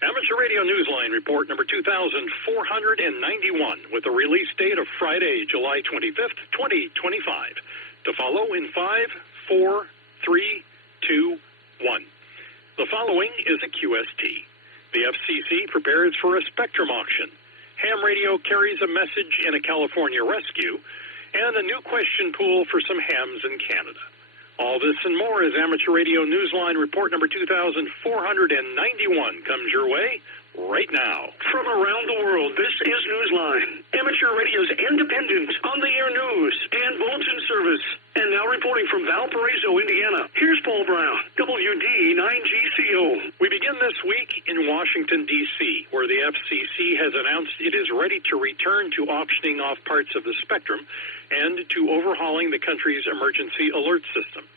Amateur Radio Newsline report number 2491 with a release date of Friday, July 25th, 2025. To follow in 5, 4, 3, 2, 1. The following is a QST. The FCC prepares for a spectrum auction. Ham radio carries a message in a California rescue, and a new question pool for some hams in Canada. All this and more as Amateur Radio Newsline report number 2491 comes your way right now. From around the world, this is Newsline, Amateur Radio's independent, on-the-air news and bulletin service. And now reporting from Valparaiso, Indiana, here's Paul Brown, WD9GCO. We begin this week in Washington, D.C., where the FCC has announced it is ready to return to auctioning off parts of the spectrum and to overhauling the country's emergency alert systems.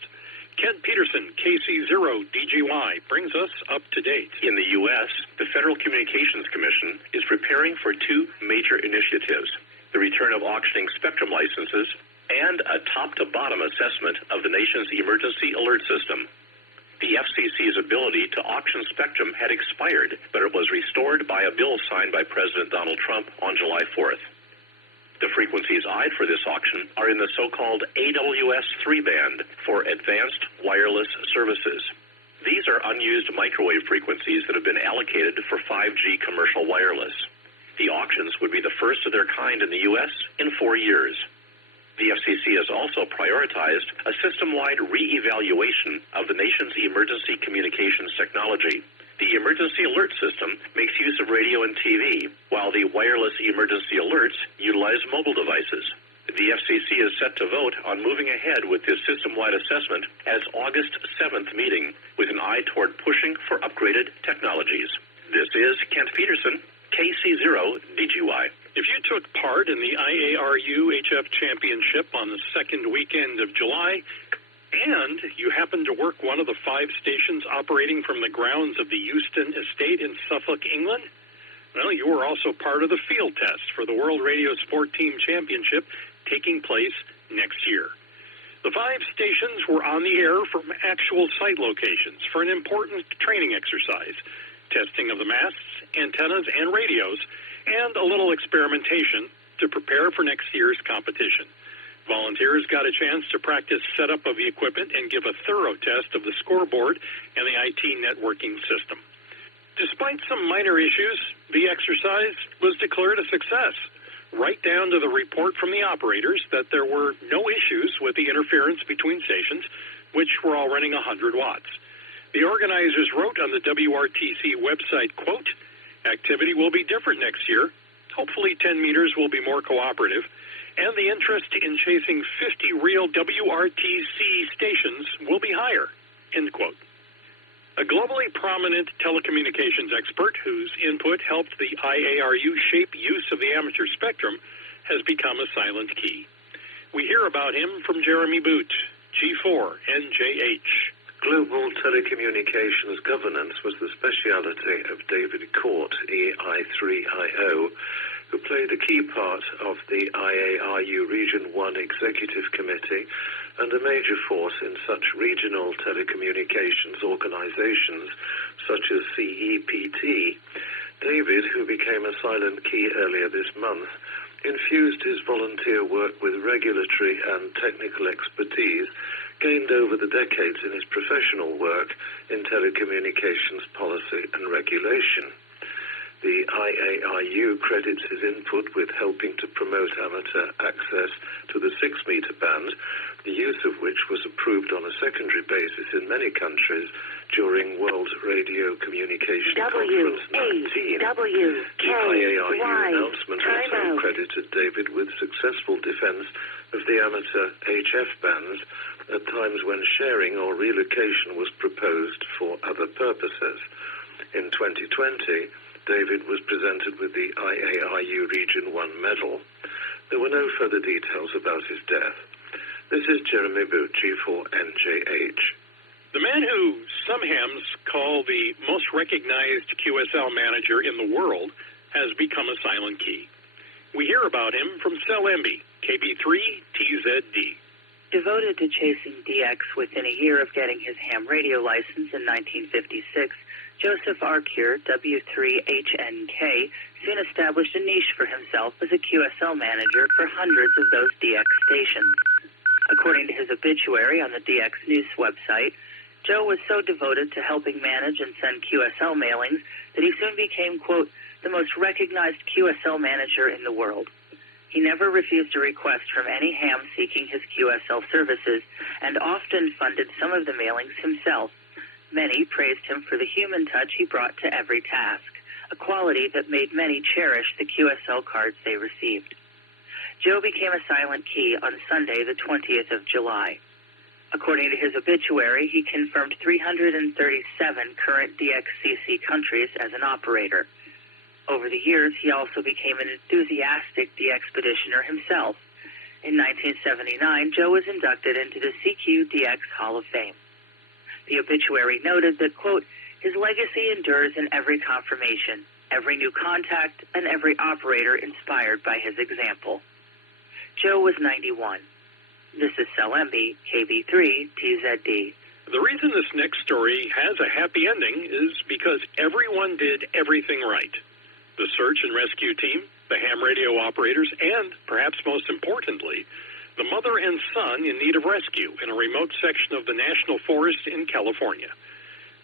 Kent Peterson, KC0DGY, brings us up to date. In the U.S., the Federal Communications Commission is preparing for two major initiatives: the return of auctioning spectrum licenses and a top-to-bottom assessment of the nation's emergency alert system. The FCC's ability to auction spectrum had expired, but it was restored by a bill signed by President Donald Trump on July 4th. The frequencies eyed for this auction are in the so-called AWS-3 band for Advanced Wireless Services. These are unused microwave frequencies that have been allocated for 5G commercial wireless. The auctions would be the first of their kind in the U.S. in 4 years. The FCC has also prioritized a system-wide re-evaluation of the nation's emergency communications technology. The emergency alert system makes use of radio and TV, while the wireless emergency alerts utilize mobile devices. The FCC is set to vote on moving ahead with this system-wide assessment as August 7th meeting, with an eye toward pushing for upgraded technologies. This is Kent Peterson, KC0DGY. If you took part in the IARU HF Championship on the second weekend of July, and you happen to work one of the 5 stations operating from the grounds of the Euston Estate in Suffolk, England, well, you were also part of the field test for the World Radio Sport Team Championship taking place next year. The 5 stations were on the air from actual site locations for an important training exercise, testing of the masts, antennas, and radios, and a little experimentation to prepare for next year's competition. Volunteers got a chance to practice setup of the equipment and give a thorough test of the scoreboard and the IT networking system. Despite some minor issues, the exercise was declared a success, right down to the report from the operators that there were no issues with the interference between stations, which were all running 100 watts. The organizers wrote on the WRTC website, quote, "Activity will be different next year. Hopefully 10 meters will be more cooperative, and the interest in chasing 50 real WRTC stations will be higher," end quote. A globally prominent telecommunications expert whose input helped the IARU shape use of the amateur spectrum has become a silent key. We hear about him from Jeremy Boot, G4NJH. Global telecommunications governance was the speciality of David Court, EI3IO, who played a key part of the IARU Region 1 Executive Committee and a major force in such regional telecommunications organizations such as CEPT. David, who became a silent key earlier this month, infused his volunteer work with regulatory and technical expertise gained over the decades in his professional work in telecommunications policy and regulation. The IARU credits his input with helping to promote amateur access to the 6-meter band, the use of which was approved on a secondary basis in many countries during World Radio Communication Conference 19. The IARU announcement also credited David with successful defense of the amateur HF bands at times when sharing or relocation was proposed for other purposes. In 2020, David was presented with the IARU Region 1 medal. There were no further details about his death. This is Jeremy Boot, G4NJH. The man who some hams call the most recognized QSL manager in the world has become a silent key. We hear about him from Cell MB, KB3TZD. Devoted to chasing DX within a year of getting his ham radio license in 1956, Joseph Arcure, W3HNK, soon established a niche for himself as a QSL manager for hundreds of those DX stations. According to his obituary on the DX News website, Joe was so devoted to helping manage and send QSL mailings that he soon became, quote, the most recognized QSL manager in the world. He never refused a request from any ham seeking his QSL services and often funded some of the mailings himself. Many praised him for the human touch he brought to every task, a quality that made many cherish the QSL cards they received. Joe became a silent key on Sunday, the 20th of July. According to his obituary, he confirmed 337 current DXCC countries as an operator. Over the years, he also became an enthusiastic DXpeditioner himself. In 1979, Joe was inducted into the CQ-DX Hall of Fame. The obituary noted that, quote, his legacy endures in every confirmation, every new contact, and every operator inspired by his example. Joe was 91. This is Salembi, KB3, TZD. The reason this next story has a happy ending is because everyone did everything right. The search and rescue team, the ham radio operators, and, perhaps most importantly, the mother and son in need of rescue in a remote section of the National Forest in California.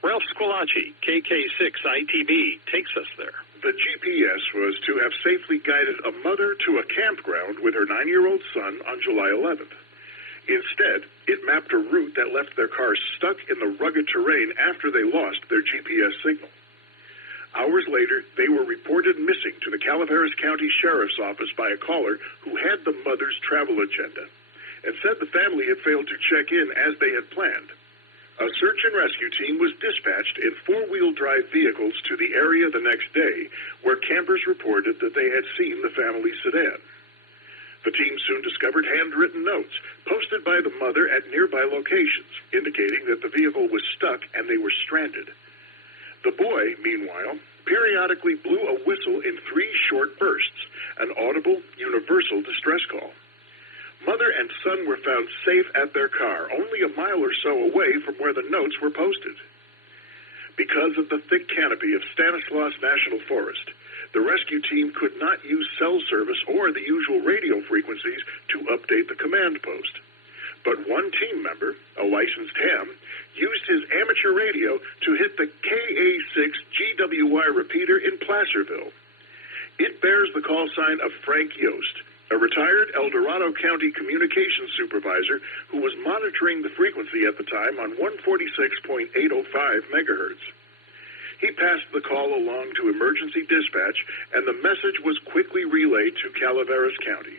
Ralph Squillace, KK6ITB, takes us there. The GPS was to have safely guided a mother to a campground with her 9-year-old son on July 11th. Instead, it mapped a route that left their car stuck in the rugged terrain after they lost their GPS signal. Hours later, they were reported missing to the Calaveras County Sheriff's Office by a caller who had the mother's travel agenda and said the family had failed to check in as they had planned. A search and rescue team was dispatched in four-wheel drive vehicles to the area the next day, where campers reported that they had seen the family sedan. The team soon discovered handwritten notes posted by the mother at nearby locations, indicating that the vehicle was stuck and they were stranded. The boy, meanwhile, periodically blew a whistle in 3 short bursts, an audible, universal distress call. Mother and son were found safe at their car, only a mile or so away from where the notes were posted. Because of the thick canopy of Stanislaus National Forest, the rescue team could not use cell service or the usual radio frequencies to update the command post. But one team member, a licensed ham, used his amateur radio to hit the KA6 GWY repeater in Placerville. It bears the call sign of Frank Yost, a retired El Dorado County communications supervisor who was monitoring the frequency at the time on 146.805 megahertz. He passed the call along to emergency dispatch, and the message was quickly relayed to Calaveras County.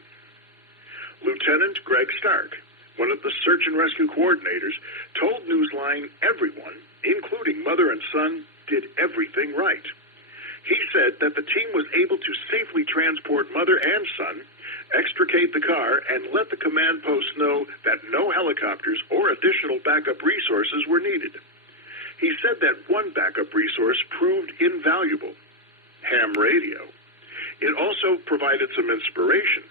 Lieutenant Greg Stark, one of the search and rescue coordinators, told Newsline everyone, including mother and son, did everything right. He said that the team was able to safely transport mother and son, extricate the car, and let the command post know that no helicopters or additional backup resources were needed. He said that one backup resource proved invaluable: ham radio. It also provided some inspiration.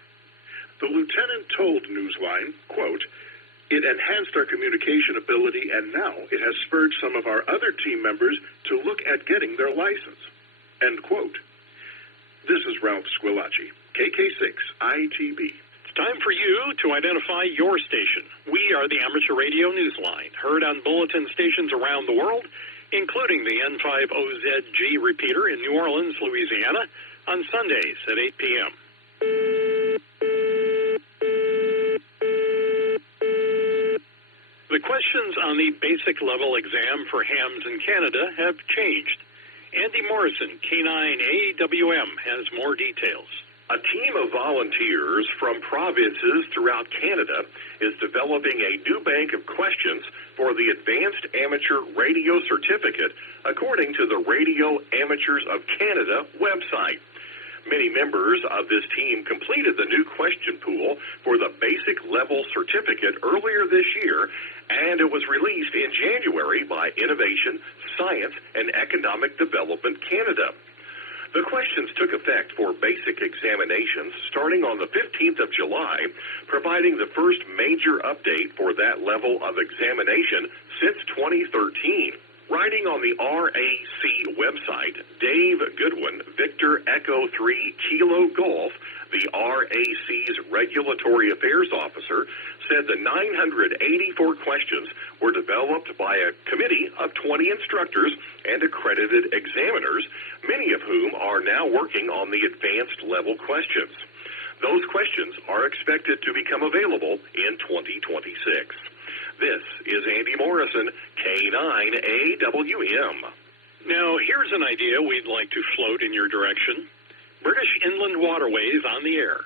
The lieutenant told Newsline, quote, "It enhanced our communication ability, and now it has spurred some of our other team members to look at getting their license," end quote. This is Ralph Squillace, KK6ITB. It's time for you to identify your station. We are the Amateur Radio Newsline, heard on bulletin stations around the world, including the N5OZG repeater in New Orleans, Louisiana, on Sundays at 8 p.m. The questions on the basic level exam for hams in Canada have changed. Andy Morrison, K9AWM, has more details. A team of volunteers from provinces throughout Canada is developing a new bank of questions for the Advanced Amateur Radio Certificate, according to the Radio Amateurs of Canada website. Many members of this team completed the new question pool for the basic level certificate earlier this year, and it was released in January by Innovation, Science, and Economic Development Canada. The questions took effect for basic examinations starting on the 15th of July, providing the first major update for that level of examination since 2013. Writing on the RAC website, Dave Goodwin, Victor Echo 3 Kilo Golf, the RAC's Regulatory Affairs Officer, said the 984 questions were developed by a committee of 20 instructors and accredited examiners, many of whom are now working on the advanced level questions. Those questions are expected to become available in 2026. This is Andy Morrison, K9AWM. Now, here's an idea we'd like to float in your direction. British Inland Waterways on the air.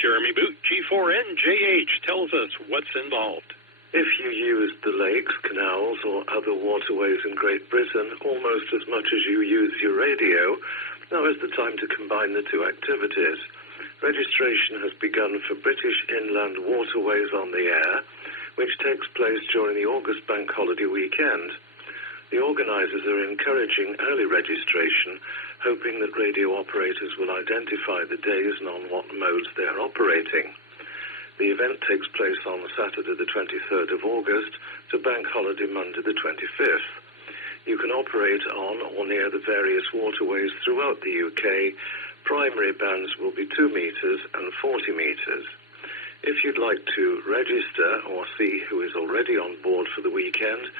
Jeremy Boot, G4NJH, tells us what's involved. If you use the lakes, canals, or other waterways in Great Britain almost as much as you use your radio, now is the time to combine the two activities. Registration has begun for British Inland Waterways on the air, which takes place during the August bank holiday weekend. The organisers are encouraging early registration, hoping that radio operators will identify the days and on what modes they are operating. The event takes place on Saturday the 23rd of August to bank holiday Monday the 25th. You can operate on or near the various waterways throughout the UK. Primary bands will be 2 metres and 40 metres. If you'd like to register or see who is already on board for the weekend,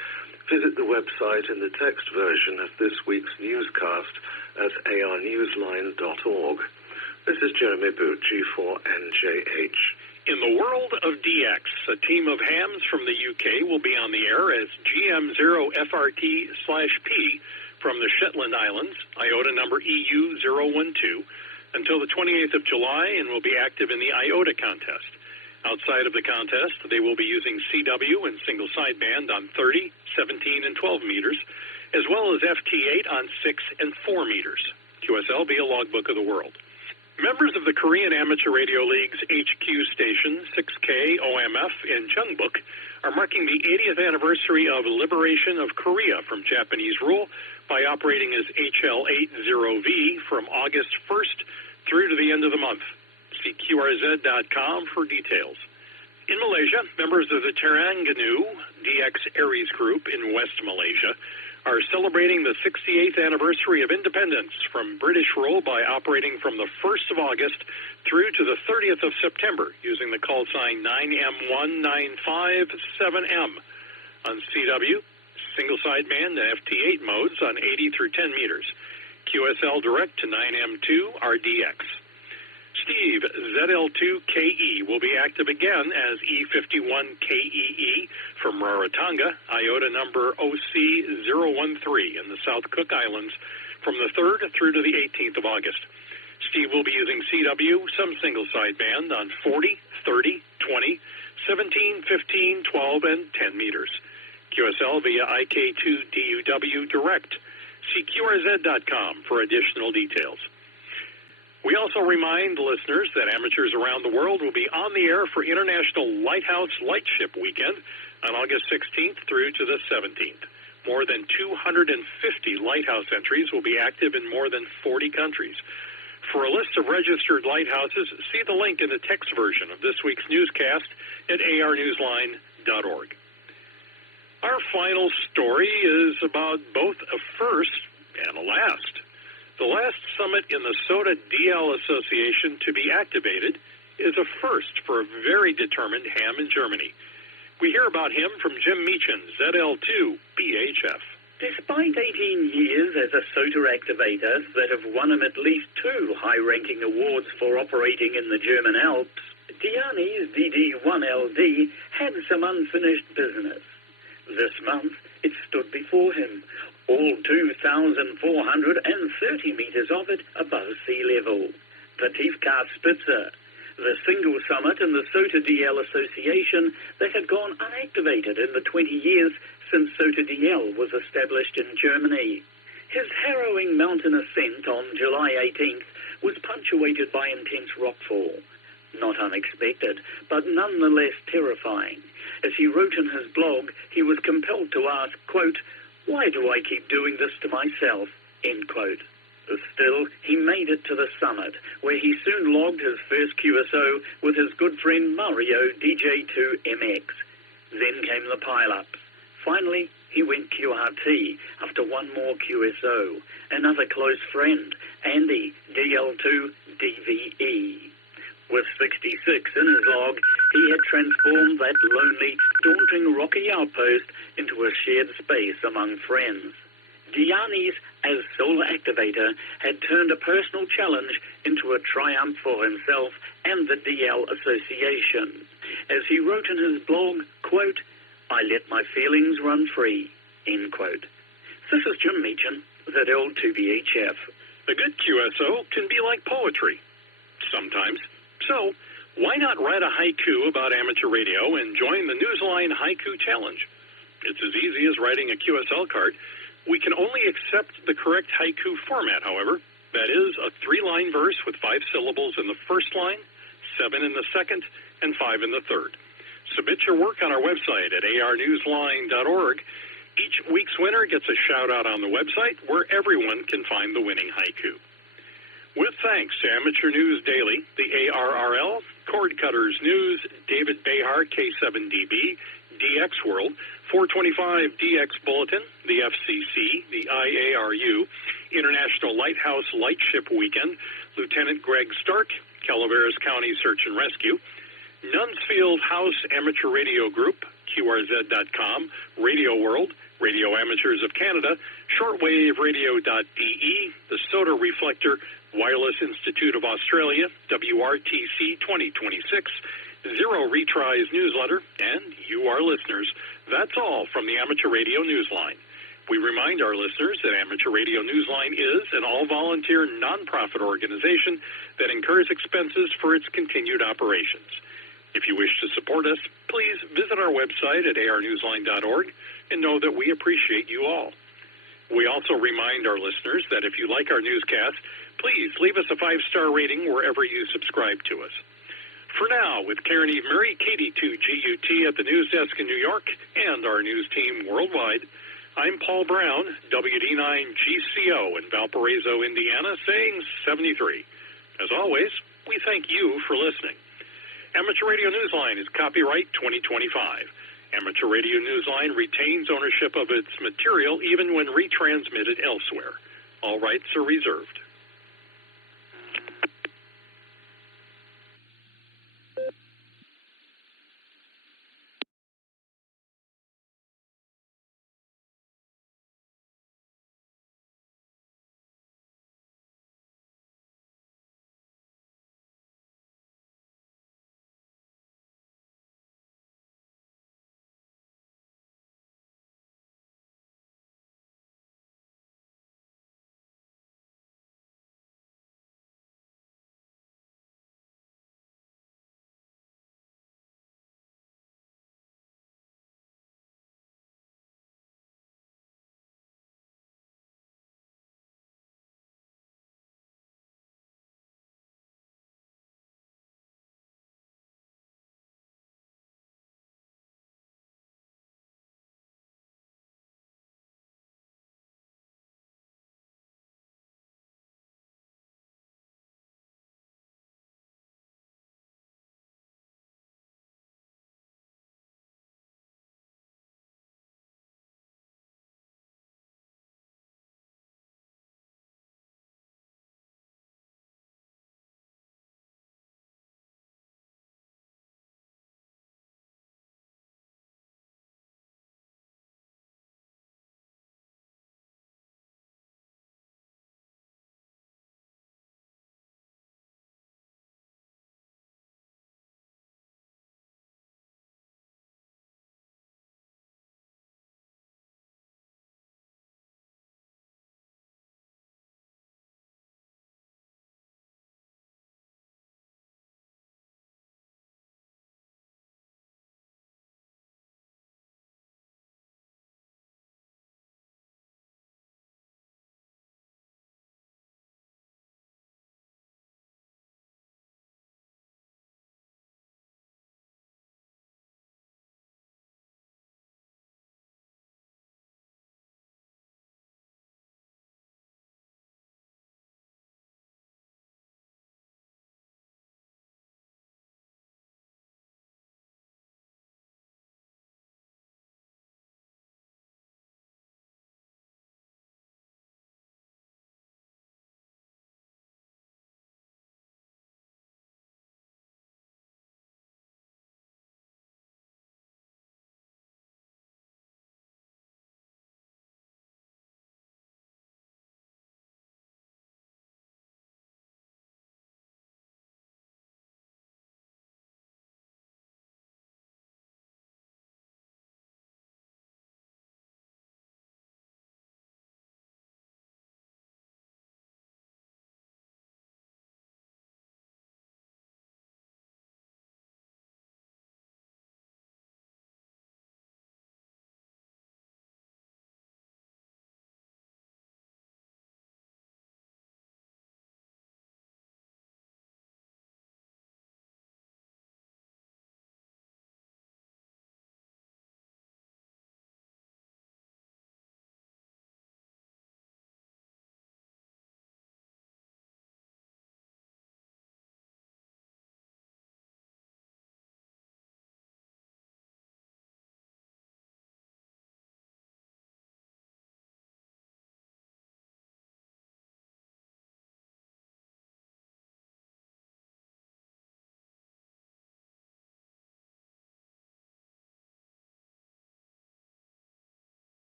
visit the website in the text version of this week's newscast at arnewsline.org. This is Jeremy Boot, G4NJH. In the world of DX, a team of hams from the UK will be on the air as GM0FRT/P from the Shetland Islands, IOTA number EU012, until the 28th of July and will be active in the IOTA contest. Outside of the contest, they will be using CW and single sideband on 30, 17, and 12 meters, as well as FT8 on 6 and 4 meters. QSL via Logbook of the World. Members of the Korean Amateur Radio League's HQ station, 6K, OMF, and Jeonbuk are marking the 80th anniversary of liberation of Korea from Japanese rule by operating as HL80V from August 1st through to the end of the month. See QRZ.com for details. In Malaysia, members of the Terengganu DX Aries Group in West Malaysia are celebrating the 68th anniversary of independence from British rule by operating from the 1st of August through to the 30th of September using the call sign 9M1957M on CW, single sideband and FT8 modes on 80 through 10 meters. QSL direct to 9M2 RDX. Steve, ZL2KE, will be active again as E51KEE from Rarotonga, IOTA number OC013 in the South Cook Islands from the 3rd through to the 18th of August. Steve will be using CW, some single sideband on 40, 30, 20, 17, 15, 12, and 10 meters. QSL via IK2DUW direct. See QRZ.com for additional details. We also remind listeners that amateurs around the world will be on the air for International Lighthouse Lightship Weekend on August 16th through to the 17th. More than 250 lighthouse entries will be active in more than 40 countries. For a list of registered lighthouses, see the link in the text version of this week's newscast at arnewsline.org. Our final story is about both a first and a last. The last summit in the SOTA DL Association to be activated is a first for a very determined ham in Germany. We hear about him from Jim Meechan, ZL2 BHF. Despite 18 years as a SOTA activator that have won him at least 2 high-ranking awards for operating in the German Alps, Diani's DD1LD had some unfinished business. This month, it stood before him, all 2,430 meters of it above sea level. The Tiefkar-Spitze, the single summit in the SOTA DL Association that had gone unactivated in the 20 years since SOTA DL was established in Germany. His harrowing mountain ascent on July 18th was punctuated by intense rockfall. Not unexpected, but nonetheless terrifying. As he wrote in his blog, he was compelled to ask, quote, "Why do I keep doing this to myself?" End quote. Still, he made it to the summit, where he soon logged his first QSO with his good friend Mario DJ2MX. Then came the pile-ups. Finally, he went QRT after one more QSO, another close friend, Andy DL2DVE. With 66 in his log, he had transformed that lonely, daunting rocky outpost into a shared space among friends. Downeast, as solar activator, had turned a personal challenge into a triumph for himself and the DL Association. As he wrote in his blog, quote, "I let my feelings run free," end quote. This is Jim Meechan, ZL2BHF. A good QSO can be like poetry, sometimes. So, why not write a haiku about amateur radio and join the Newsline Haiku Challenge? It's as easy as writing a QSL card. We can only accept the correct haiku format, however. That is, a 3-line verse with 5 syllables in the first line, 7 in the second, and 5 in the third. Submit your work on our website at arnewsline.org. Each week's winner gets a shout-out on the website where everyone can find the winning haiku. With thanks to Amateur News Daily, the ARRL, Cord Cutters News, David Behar, K7DB, DX World, 425 DX Bulletin, the FCC, the IARU, International Lighthouse Lightship Weekend, Lieutenant Greg Stark, Calaveras County Search and Rescue, Nunsfield House Amateur Radio Group, QRZ.com, Radio World, Radio Amateurs of Canada, shortwaveradio.de, the Soda Reflector, Wireless Institute of Australia, WRTC 2026, Zero Retries Newsletter, and you, our listeners. That's all from the Amateur Radio Newsline. We remind our listeners that Amateur Radio Newsline is an all-volunteer, nonprofit organization that incurs expenses for its continued operations. If you wish to support us, please visit our website at arnewsline.org and know that we appreciate you all. We also remind our listeners that if you like our newscast, please leave us a 5-star rating wherever you subscribe to us. For now, with Karen Eve Murray, KD2GUT at the news desk in New York, and our news team worldwide, I'm Paul Brown, WD9GCO in Valparaiso, Indiana, saying 73. As always, we thank you for listening. Amateur Radio Newsline is copyright 2025. Amateur Radio Newsline retains ownership of its material even when retransmitted elsewhere. All rights are reserved.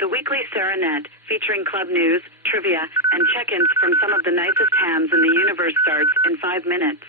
The weekly Serenet, featuring club news, trivia, and check-ins from some of the nicest hams in the universe, starts in 5 minutes.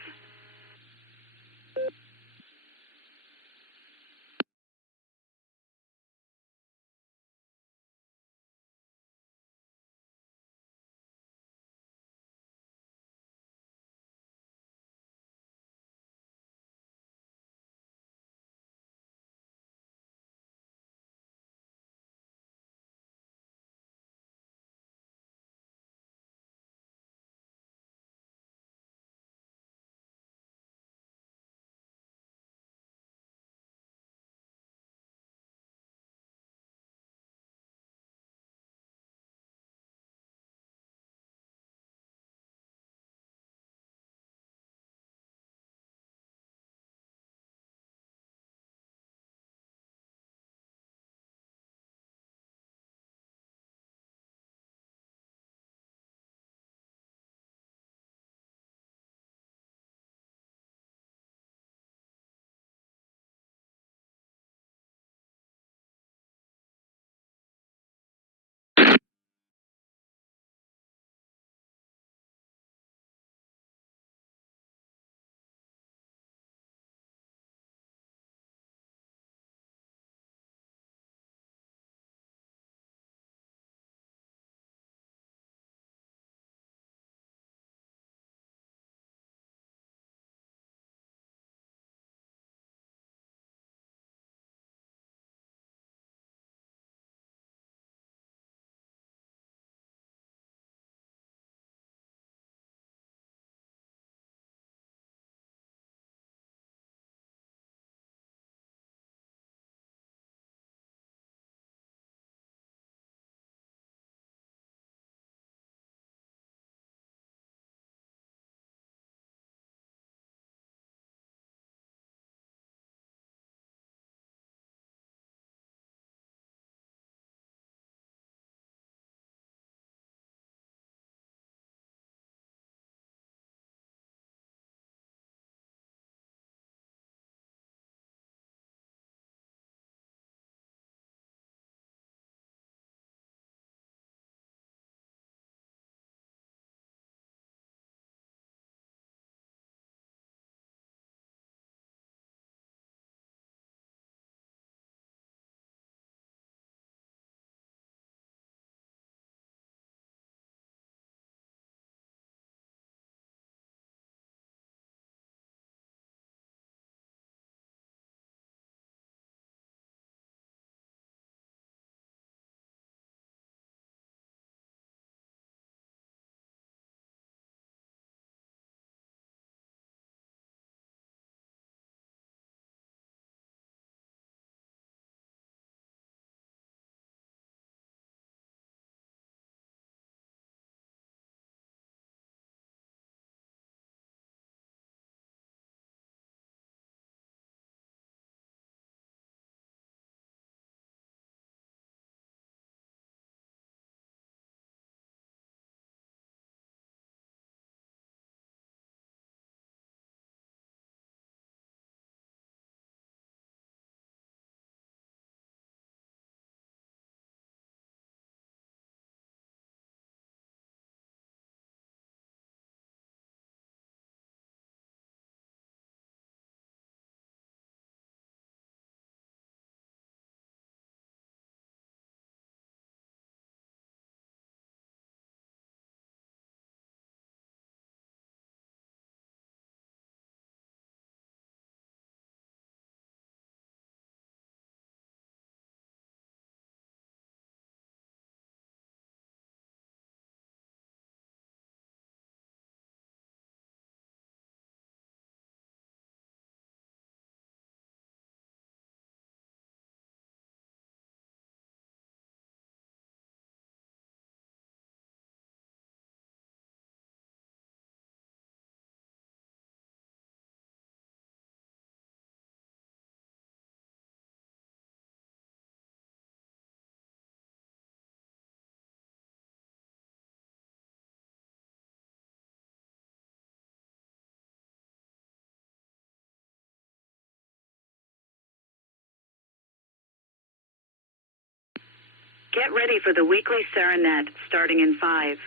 Get ready for the weekly Serenet starting in 5,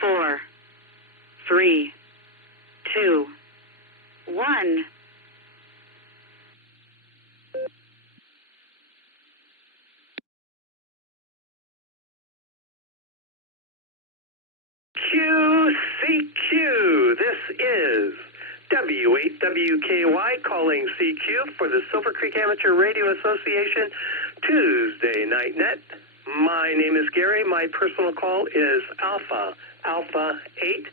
4, 3, 2, 1. QCQ. This is W8WKY calling CQ for the Silvercreek Amateur Radio Association Tuesday Night Net. My name is Gary. My personal call is Alpha 8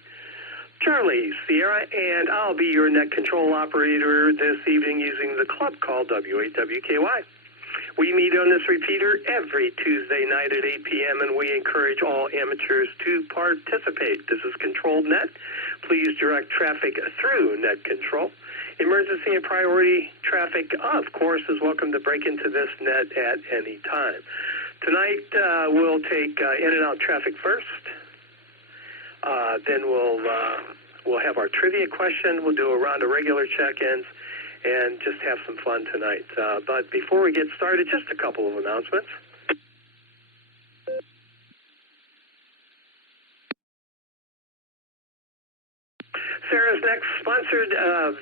Charlie Sierra, and I'll be your net control operator this evening using the club call W8WKY. We meet on this repeater every Tuesday night at 8 p.m., and we encourage all amateurs to participate. This is controlled net. Please direct traffic through net control. Emergency and priority traffic, of course, is welcome to break into this net at any time. Tonight, we'll take in and out traffic first. Then we'll have our trivia question. We'll do a round of regular check-ins and just have some fun tonight. But before we get started, just a couple of announcements. Sarah's next sponsored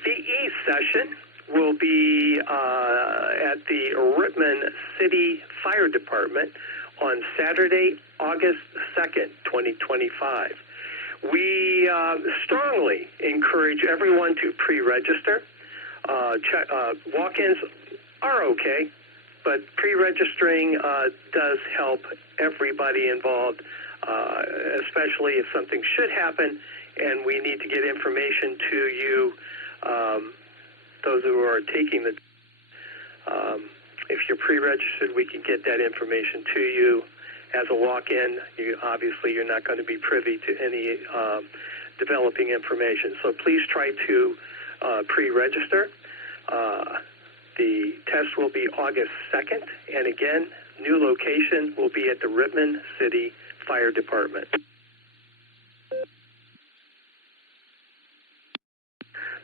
VE session will be at the Rittman City Fire Department on Saturday, August 2nd, 2025. We strongly encourage everyone to pre-register. Walk-ins are okay, but pre-registering does help everybody involved, especially if something should happen and we need to get information to you, those who are taking the... if you're pre-registered, we can get that information to you. As a walk-in, obviously you're not going to be privy to any developing information. So please try to pre-register. The test will be August 2nd, and again, new location will be at the Rittman City Fire Department.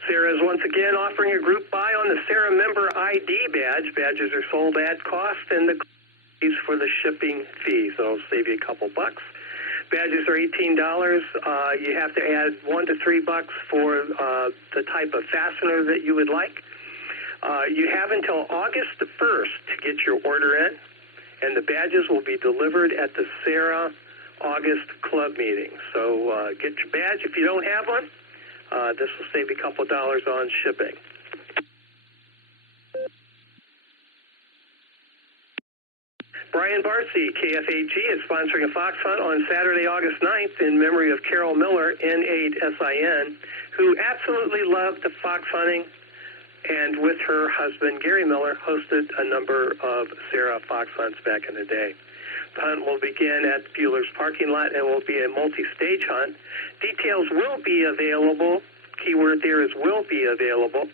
Sarah is once again offering a group buy on the Sarah Member ID badge. Badges are sold at cost, and the fees for the shipping fee, so it'll save you a couple bucks. Badges are $18. You have to add $1 to $3 for the type of fastener that you would like. You have until August the 1st to get your order in, and the badges will be delivered at the Sarah August Club meeting. So get your badge if you don't have one. This will save you a couple dollars on shipping. Brian Bartsey, KFAG, is sponsoring a fox hunt on Saturday, August 9th in memory of Carol Miller, N8SIN, who absolutely loved the fox hunting, and with her husband, Gary Miller, hosted a number of Sarah fox hunts back in the day. The hunt will begin at Bueller's parking lot and will be a multi-stage hunt. Details will be available, keyword there is will be available,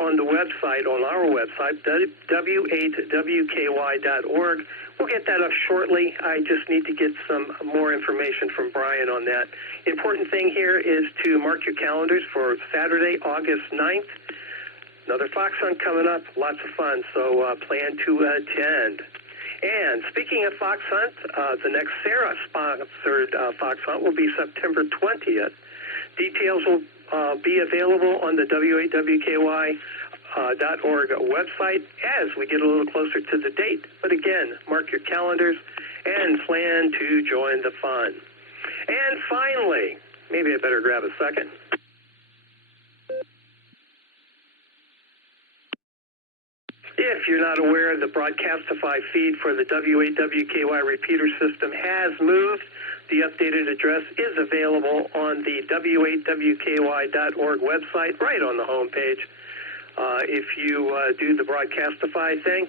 on the website, on our website, w8wky.org. We'll get that up shortly. I just need to get some more information from Brian on that. Important thing here is to mark your calendars for Saturday, August 9th. Another fox hunt coming up, lots of fun, so plan to attend. And speaking of fox hunt, the next Sarah-sponsored fox hunt will be September 20th. Details will be available on the w8wky.org website as we get a little closer to the date. But again, mark your calendars and plan to join the fun. And finally, maybe I better grab a second. If you're not aware, the Broadcastify feed for the W8WKY repeater system has moved. The updated address is available on the w8wky.org website, right on the home page. If you do the Broadcastify thing,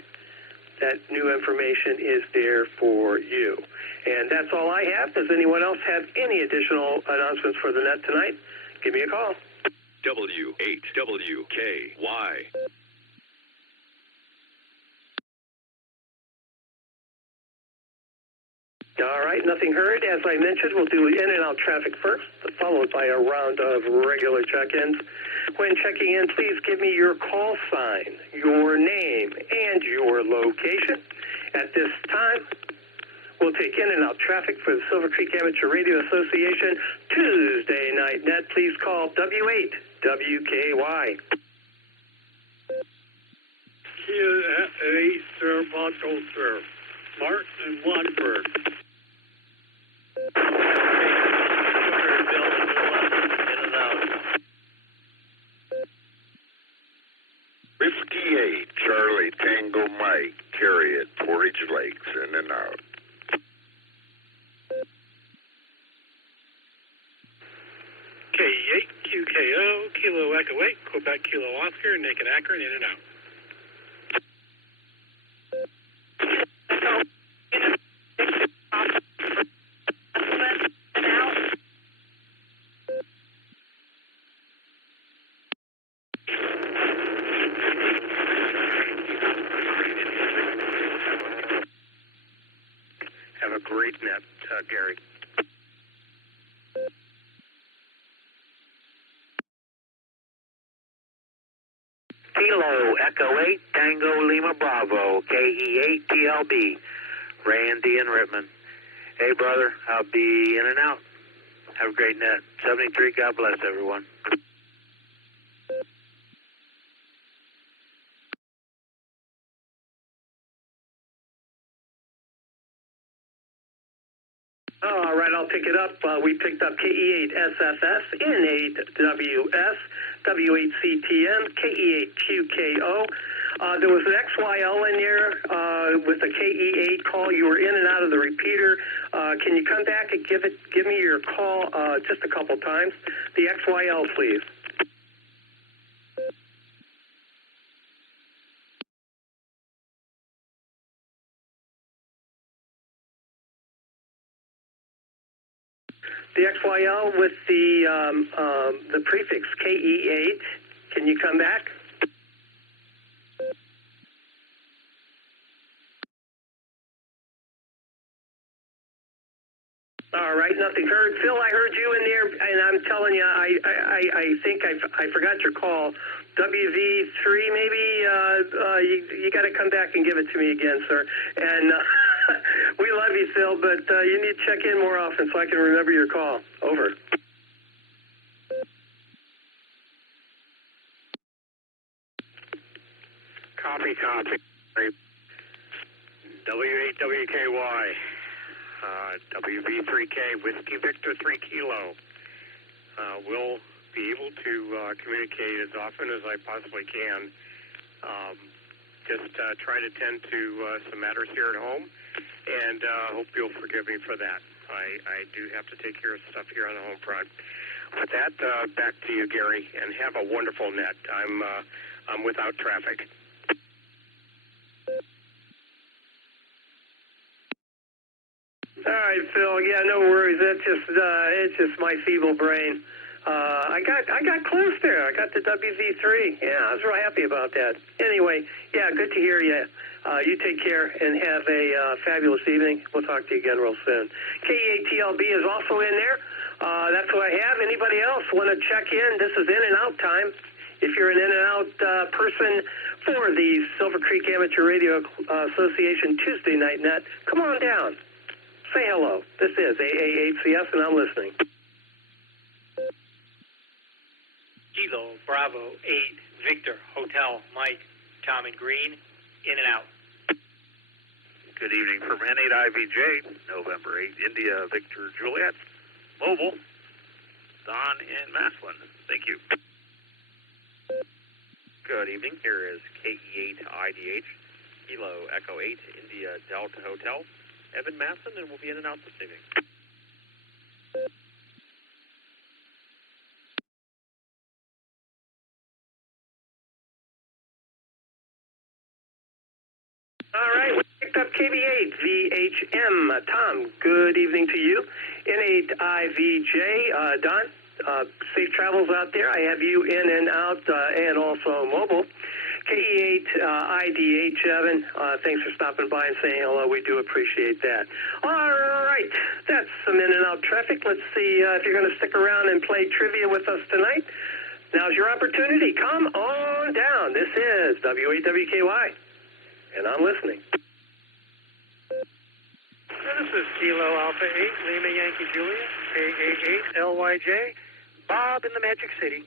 that new information is there for you. And that's all I have. Does anyone else have any additional announcements for the net tonight? Give me a call. W8WKY. All right, nothing heard. As I mentioned, we'll do in and out traffic first, followed by a round of regular check-ins. When checking in, please give me your call sign, your name, and your location. At this time, We'll take in and out traffic for the Silvercreek Amateur Radio Association Tuesday night net. Please call W8 WKY. Here at 8, sir, Monto, sir. Martin Watford. In and out. 58, Charlie Tango Mike, Carry at Portage Lakes, in and out. K8, QKO, Kilo Echo 8, Quebec Kilo Oscar, Naked Akron, in and out. Have a great net, Gary. Kilo Echo 8, Tango Lima Bravo, KE8 TLB, Randy and Rittman. Hey, brother, I'll be in and out. Have a great net. 73, God bless everyone. All right, I'll pick it up. We picked up KE8 SFS, N8 WS, W8 CTM, KE8 QKO. There was an XYL in there with the KE8 call. You were in and out of the repeater. Can you come back and give me your call just a couple times? The XYL, please. The XYL with the prefix KE8. Can you come back? All right, nothing heard. Phil, I heard you in there, and I'm telling you, I think I forgot your call. WV3, maybe you got to come back and give it to me again, sir. And we love you, Phil, but you need to check in more often so I can remember your call. Over. Copy. W8WKY. WV3K, Whiskey Victor 3 Kilo. We'll be able to communicate as often as I possibly can. Just try to tend to some matters here at home, and hope you'll forgive me for that. I do have to take care of stuff here on the home front. With that, back to you, Gary, and have a wonderful net. I'm without traffic. All right, Phil. Yeah, no worries. It's just my feeble brain. I got close there. I got the WV3. Yeah, I was real happy about that. Anyway, yeah, good to hear you. You take care and have a fabulous evening. We'll talk to you again real soon. KE8TLB is also in there. That's what I have. Anybody else want to check in? This is in and out time. If you're an in and out person for the Silvercreek Amateur Radio Association Tuesday night net, come on down. Say hello. This is AAHCS, and I'm listening. Kilo Bravo 8 Victor Hotel Mike Tom and Green, in and out. Good evening from N8IVJ, November 8 India Victor Juliet, Mobile, Don in Maslin. Thank you. Good evening. Here is KE8IDH, Kilo Echo 8 India Delta Hotel, Evan Masson, and we'll be in and out this evening. All right, we picked up KB8 VHM. Tom, good evening to you. N8IVJ, Don, safe travels out there. I have you in and out and also mobile. KE8 IDH, Evan, thanks for stopping by and saying hello. We do appreciate that. All right, that's some in and out traffic. Let's see if you're going to stick around and play trivia with us tonight. Now's your opportunity. Come on down. This is W8WKY, and I'm listening. This is Kilo Alpha 8, Lima Yankee Julia, KA8 LYJ, Bob in the Magic City.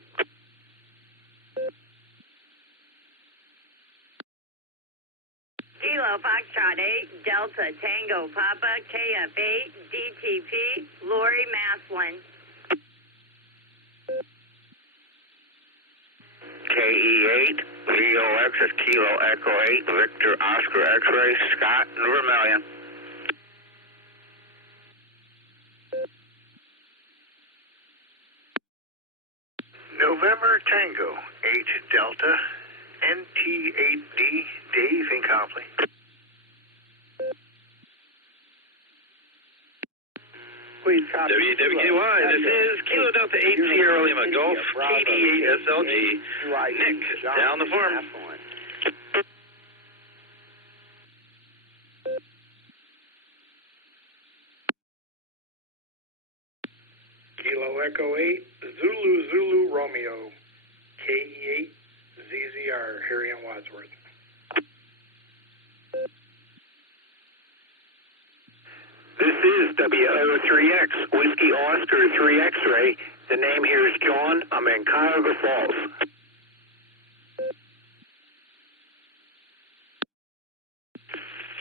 Kilo Foxtrot 8, Delta Tango Papa, KF8, DTP, Lori Maslin. KE8, Leo X is Kilo Echo 8, Victor Oscar X-Ray, Scott in Vermilion. November Tango 8 Delta, NT8D, Dave in Copley. WWKY, this is Kilo Delta 8 Sierra Lima Golf, KD8 SLG, Nick, down the farm. Kilo Echo 8, Zulu Romeo, KE8 ZZR, Harry and Wadsworth. This is WO3X, Whiskey Oscar 3 X-Ray. The name here is John. I'm in Cuyahoga Falls.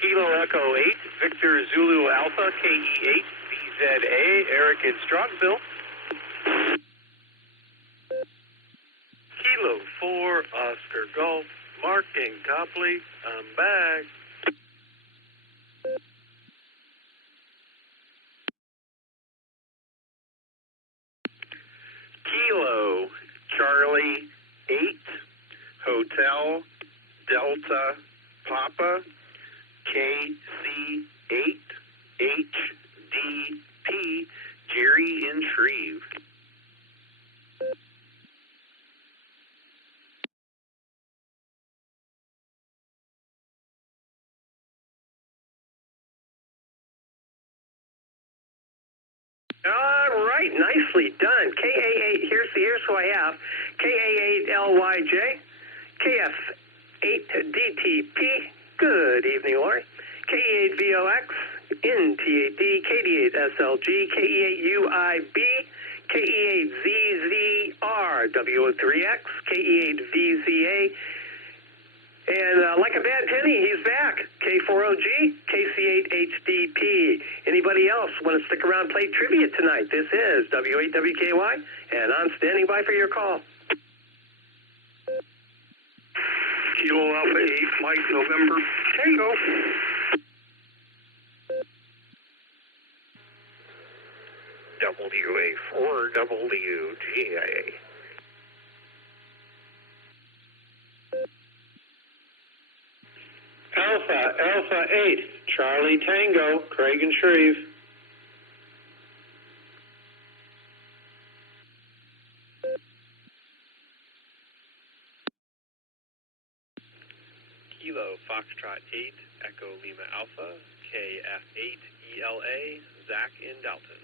Kilo Echo 8, Victor Zulu Alpha, KE8, BZA, Eric in Strongsville. Kilo 4, Oscar Golf, Mark in Copley. I'm back. Kilo Charlie 8, Hotel Delta Papa, KC8, HDP, Jerry in Shreve. All right, nicely done. KA8, here's who I have. KA8LYJ, KF8DTP, good evening, Lori. KE8VOX, NT8D, KD8SLG, KE8UIB, KE8ZZR, WO3X, KE8VZA, and like a bad penny, he's back. K4OG, KC8HDP. Anybody else want to stick around and play trivia tonight? This is W8WKY, and I'm standing by for your call. Kilo Alpha 8, Mike November Tango. WA4WGA. Alpha 8, Charlie Tango, Craig and Shreve. Kilo Foxtrot 8, Echo Lima Alpha, KF8 ELA, Zach in Dalton.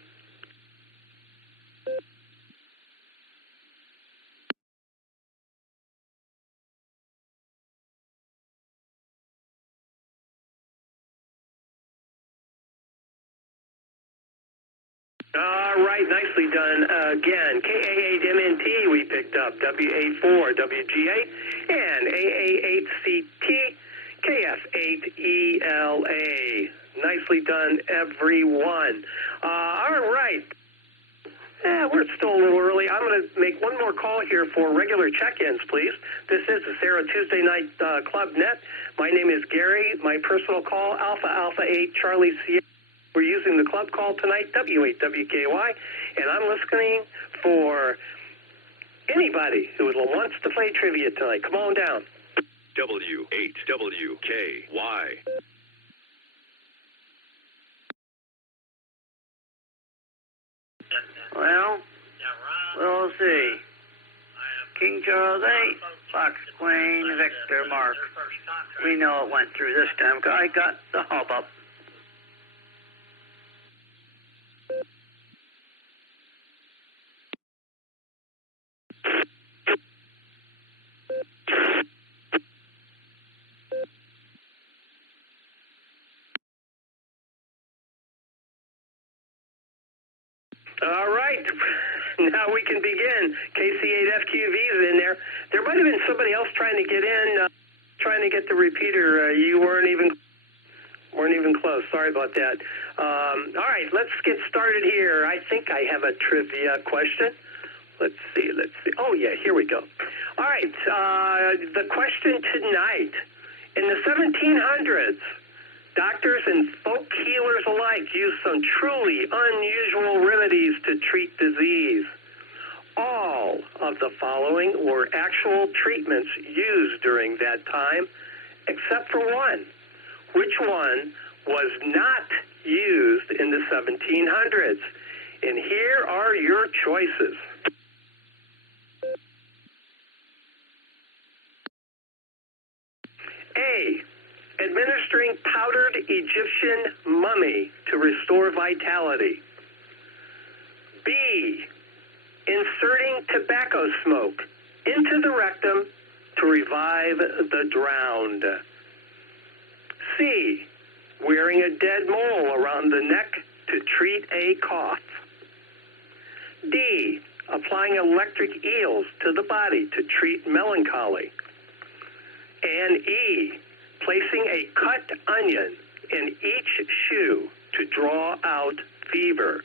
All right, nicely done. Again, KA8MNT we picked up, WA4WGA, and AA8CT, KF8ELA. Nicely done, everyone. All right. We're still a little early. I'm going to make one more call here for regular check-ins, please. This is the Sarah Tuesday Night Club Net. My name is Gary. My personal call, Alpha 8 Charlie Sierra. We're using the club call tonight, W8WKY, and I'm listening for anybody who wants to play trivia tonight. Come on down. W8WKY. Well, we'll see. King Charles 8, Fox Queen, Victor Mark. We know it went through this time. I got the hub up. All right. Now we can begin. KC8FQV's in there. There might have been somebody else trying to get in, trying to get the repeater. You weren't even close. Sorry about that. All right, let's get started here. I think I have a trivia question. Let's see. Oh, yeah, here we go. All right, the question tonight. In the 1700s, doctors and folk healers alike used some truly unusual remedies to treat disease. All of the following were actual treatments used during that time, except for one. Which one was not used in the 1700s? And here are your choices. A. Administering powdered Egyptian mummy to restore vitality. B. Inserting tobacco smoke into the rectum to revive the drowned. C. Wearing a dead mole around the neck to treat a cough. D. Applying electric eels to the body to treat melancholy. And E. Placing a cut onion in each shoe to draw out fever.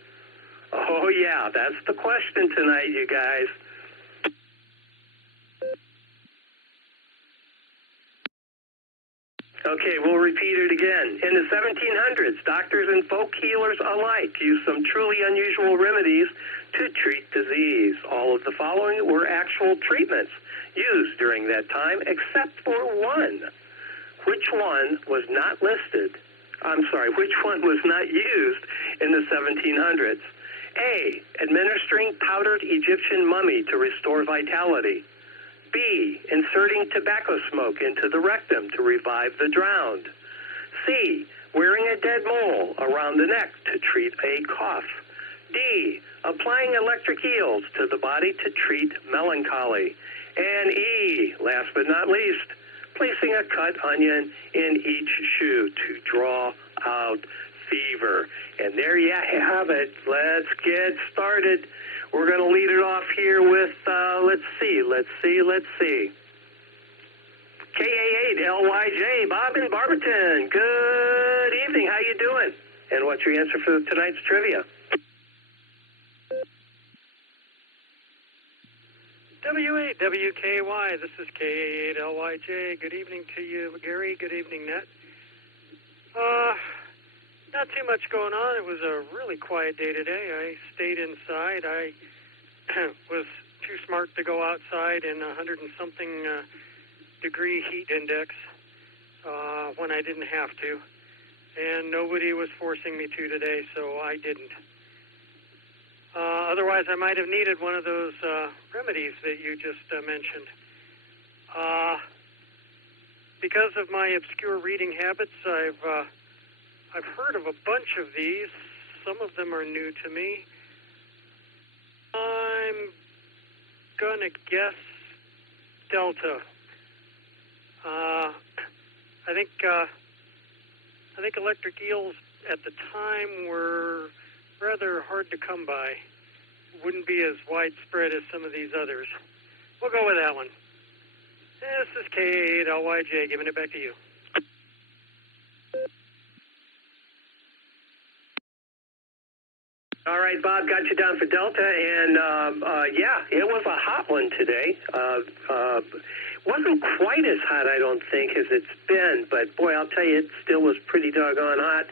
Oh, yeah, that's the question tonight, you guys. Okay, we'll repeat it again. In the 1700s, doctors and folk healers alike used some truly unusual remedies to treat disease. All of the following were actual treatments used during that time, except for one. Which one was not listed? Which one was not used in the 1700s? A. Administering powdered Egyptian mummy to restore vitality. B. Inserting tobacco smoke into the rectum to revive the drowned. C. Wearing a dead mole around the neck to treat a cough. D. Applying electric eels to the body to treat melancholy. And E. Last but not least, placing a cut onion in each shoe to draw out fever. And there you have it. Let's get started. We're going to lead it off here with, let's see. KA8LYJ, Bob in Barberton. Good evening. How you doing? And what's your answer for tonight's trivia? W8WKY, this is KA8LYJ. Good evening to you, Gary. Good evening, Net. Not too much going on. It was a really quiet day today. I stayed inside. I was too smart to go outside in 100 and something degree heat index when I didn't have to. And nobody was forcing me to today, so I didn't. Otherwise, I might have needed one of those remedies that you just mentioned. Because of my obscure reading habits, I've heard of a bunch of these. Some of them are new to me. I'm gonna guess Delta. I think electric eels at the time were rather hard to come by. Wouldn't be as widespread as some of these others. We'll go with that one. This is K8LYJ, giving it back to you. All right, Bob, got you down for Delta, and yeah, it was a hot one today. Wasn't quite as hot, I don't think, as it's been, but boy, I'll tell you, it still was pretty doggone hot.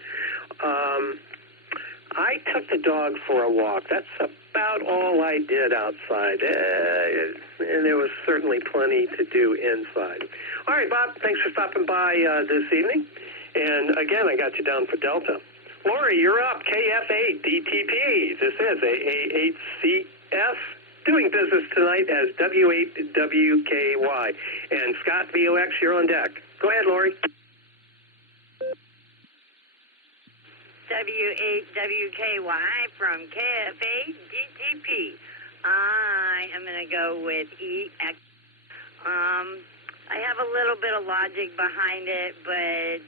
I took the dog for a walk. That's about all I did outside, and there was certainly plenty to do inside. All right, Bob, thanks for stopping by this evening, and again, I got you down for Delta. Lori, you're up. KF8DTP. This is AA8CS, doing business tonight as W8WKY. And Scott VOX, you're on deck. Go ahead, Lori. W8WKY from KF8DTP. I am going to go with EX. I have a little bit of logic behind it, but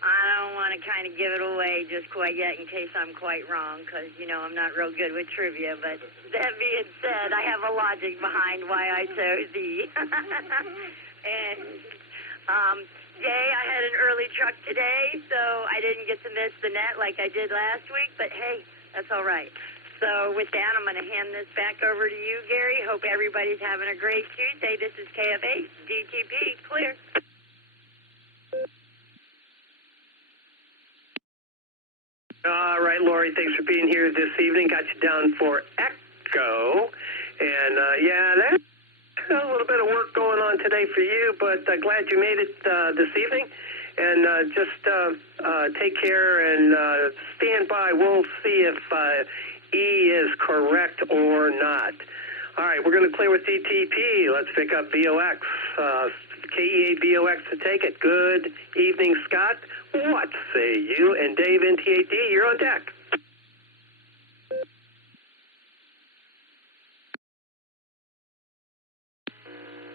I don't want to kind of give it away just quite yet in case I'm quite wrong, because, you know, I'm not real good with trivia. But that being said, I have a logic behind why I chose E. And, Jay, I had an early truck today, so I didn't get to miss the net like I did last week. But, hey, that's all right. So with that, I'm going to hand this back over to you, Gary. Hope everybody's having a great Tuesday. This is KF8, DTP, clear. All right, Lori, thanks for being here this evening. Got you down for Echo. And, yeah, that's a little bit of work going on today for you, but glad you made it this evening. And just take care and stand by. We'll see if E is correct or not. All right, we're going to clear with DTP. Let's pick up VOX. KE8 VOX to take it. Good evening, Scott. What say you? And Dave, NT8D, you're on deck.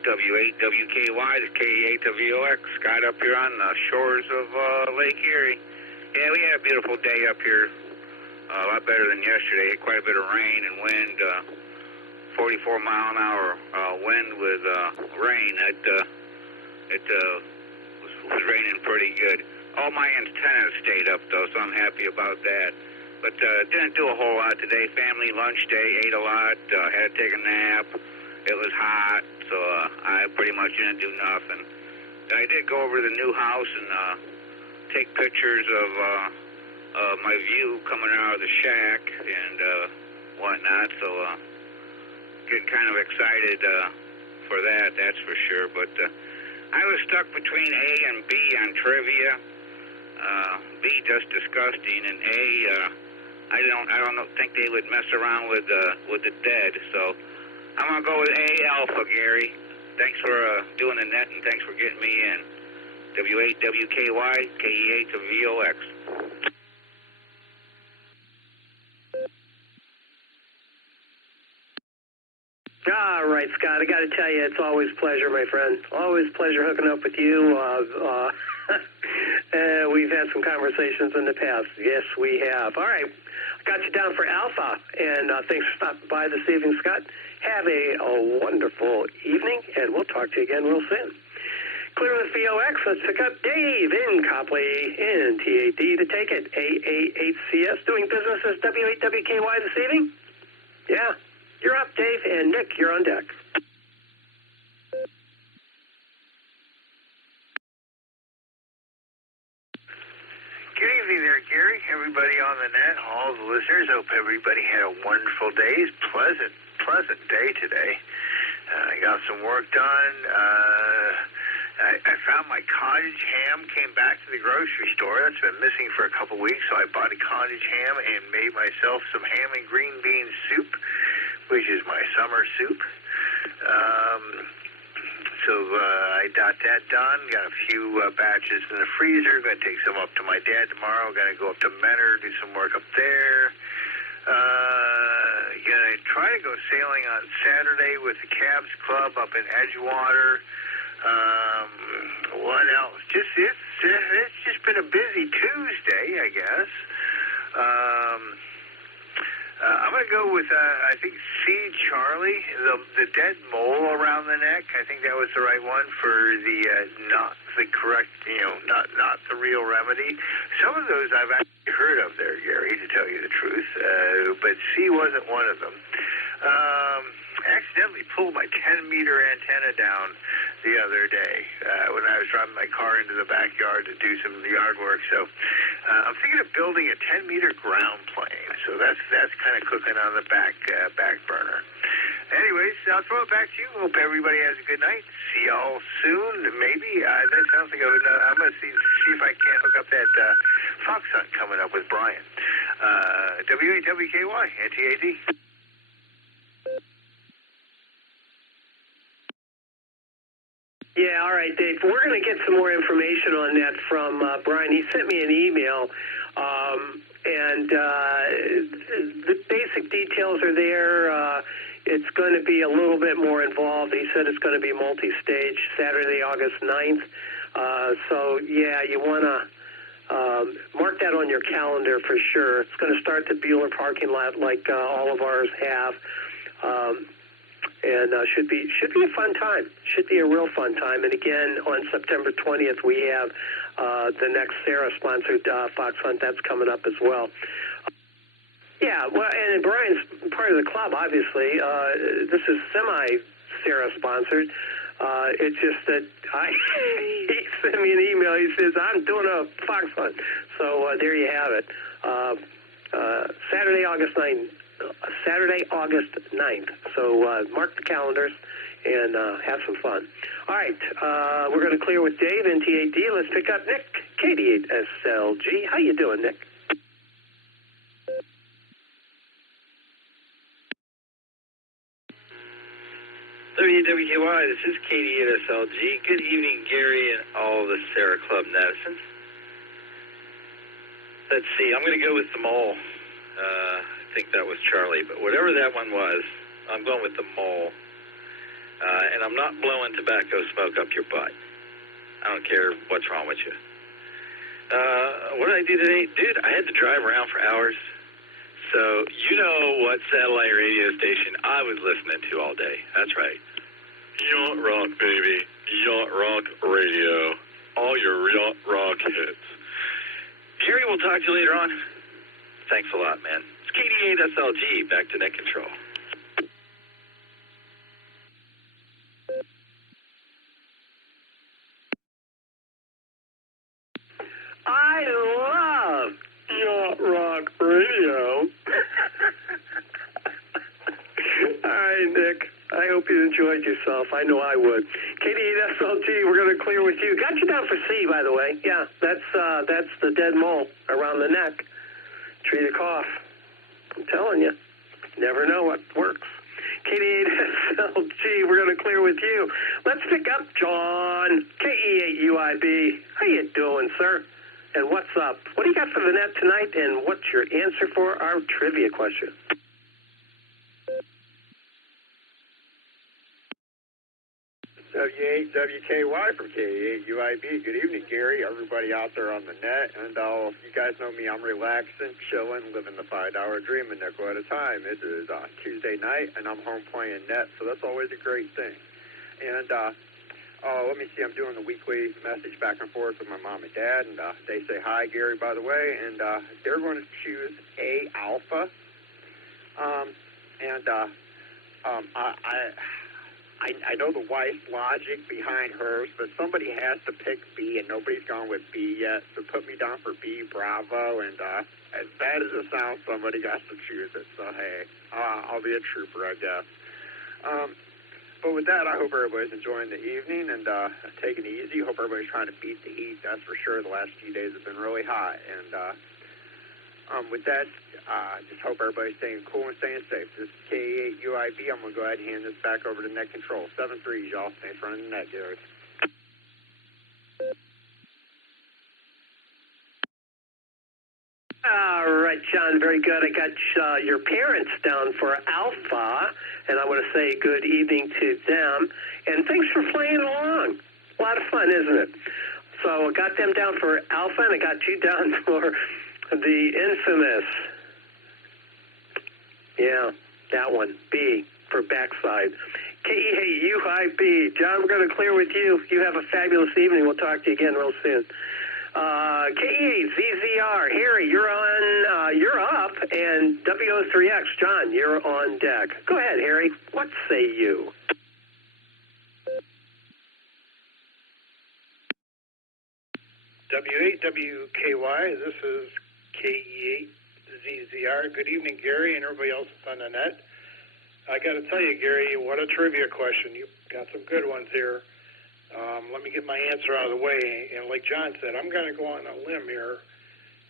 W8WKY to KE8 to VOX. Scott up here on the shores of Lake Erie. Yeah, we had a beautiful day up here. A lot better than yesterday. Quite a bit of rain and wind. 44-mile-an-hour wind with rain. It was raining pretty good. All my antennas stayed up, though, so I'm happy about that. But didn't do a whole lot today. Family lunch day, ate a lot, had to take a nap. It was hot, so I pretty much didn't do nothing. I did go over to the new house and take pictures of my view coming out of the shack and whatnot, so getting kind of excited for that, that's for sure. But I was stuck between A and B on trivia. B just disgusting, and A, I don't think they would mess around with the dead. So I'm gonna go with A Alpha, Gary. Thanks for doing the net, and thanks for getting me in. W8WKY, KE8 to VOX. All right, Scott, I got to tell you, it's always a pleasure, my friend. Always a pleasure hooking up with you. We've had some conversations in the past. Yes, we have. All right, I got you down for Alpha, and thanks for stopping by this evening, Scott. Have a wonderful evening, and we'll talk to you again real soon. Clear with VOX. Let's pick up Dave in Copley in T8D to take it. AA8CS doing business as W8WKY this evening? Yeah. You're up, Dave, and Nick, you're on deck. Good evening there, Gary. Everybody on the net, all the listeners. Hope everybody had a wonderful day. It's pleasant day today. I got some work done. I found my cottage ham came back to the grocery store. That's been missing for a couple weeks, so I bought a cottage ham and made myself some ham and green bean soup, which is my summer soup. So I got that done. Got a few batches in the freezer. Going to take some up to my dad tomorrow. Going to go up to Menor, do some work up there. Going to try to go sailing on Saturday with the Cabs Club up in Edgewater. What else? It's just been a busy Tuesday, I guess. I'm going to go with, I think, C. Charlie, the dead mole around the neck. I think that was the right one for the not the correct, not the real remedy. Some of those I've actually heard of there, Gary, to tell you the truth, but C wasn't one of them. I accidentally pulled my 10-meter antenna down the other day when I was driving my car into the backyard to do some yard work. So I'm thinking of building a 10-meter ground plane. So that's kind of cooking on the back burner. Anyways, I'll throw it back to you. Hope everybody has a good night. See y'all soon. Maybe that sounds like I'm going to see if I can't hook up that Fox Hunt coming up with Brian. W8WKY, NTAD. Yeah, all right, Dave. We're going to get some more information on that from Brian. He sent me an email, and the basic details are there. It's going to be a little bit more involved. He said it's going to be multi-stage, Saturday, August 9th. So, yeah, you want to on your calendar for sure. It's going to start at the Bueller parking lot like all of ours have. And should be a fun time. Should be a real fun time. And again, on September 20th, we have the next Sarah-sponsored Fox Hunt. That's coming up as well. Yeah, well, and Brian's part of the club, obviously. This is semi-Sarah-sponsored. It's just that he sent me an email. He says, I'm doing a Fox Hunt. So there you have it. Saturday, August 9th. So mark the calendars and have some fun. All right, we're going to clear with Dave, NTAD. Let's pick up Nick, KD8SLG. How you doing, Nick? WWKY, this is KD8SLG. Good evening, Gary, and all the Sarah Club netizens. Let's see, I'm going to go with the mole. I think that was Charlie, but whatever that one was, I'm going with the mole. And I'm not blowing tobacco smoke up your butt. I don't care what's wrong with you. What did I do today? Dude, I had to drive around for hours. So you know what satellite radio station I was listening to all day. That's right. Yacht Rock, baby. Yacht Rock Radio. All your Yacht Rock hits. Gary, we'll talk to you later on. Thanks a lot, man. It's KD8SLG, back to net control. I love Yacht Rock Radio. All right, Nick. I hope you enjoyed yourself. I know I would. KD8SLG, we're going to clear with you. Got you down for C, by the way. Yeah, that's the dead mole around the neck. Treat a cough. I'm telling you. Never know what works. KD8SLG, we're going to clear with you. Let's pick up John, KE8UIB. How you doing, sir? And what's up? What do you got for the net tonight, and what's your answer for our trivia question? W8WKY from KE8UIB. Good evening, Gary, everybody out there on the net. And you guys know me, I'm relaxing, chilling, living the 5-hour dream a nickel at a time. It is Tuesday night, and I'm home playing net, so that's always a great thing. And let me see, I'm doing the weekly message back and forth with my mom and dad, and they say hi, Gary, by the way, and they're going to choose A alpha. I know the wife's logic behind hers, but somebody has to pick B, and nobody's gone with B yet, so put me down for B, Bravo, and as bad as it sounds, somebody got to choose it, so hey, I'll be a trooper, I guess. But with that, I hope everybody's enjoying the evening and taking it easy. Hope everybody's trying to beat the heat, that's for sure. The last few days have been really hot, and with that, just hope everybody's staying cool and staying safe. This is KE8UIB. I'm going to go ahead and hand this back over to Net Control. 7-3, y'all. Thanks for running the net, Gary. All right, John, very good. I got your parents down for Alpha, and I want to say good evening to them. And thanks for playing along. A lot of fun, isn't it? So I got them down for Alpha, and I got you down for the infamous, yeah, that one, B for backside. KE8UIB. John, we're going to clear with you. You have a fabulous evening. We'll talk to you again real soon. KE8ZZR. Harry, you're up, and WO3X. John, you're on deck. Go ahead, Harry. What say you? W8WKY, this is KE8ZZR. Good evening, Gary, and everybody else that's on the net. I got to tell you, Gary, what a trivia question. You got some good ones here. Let me get my answer out of the way. And like John said, I'm going to go on a limb here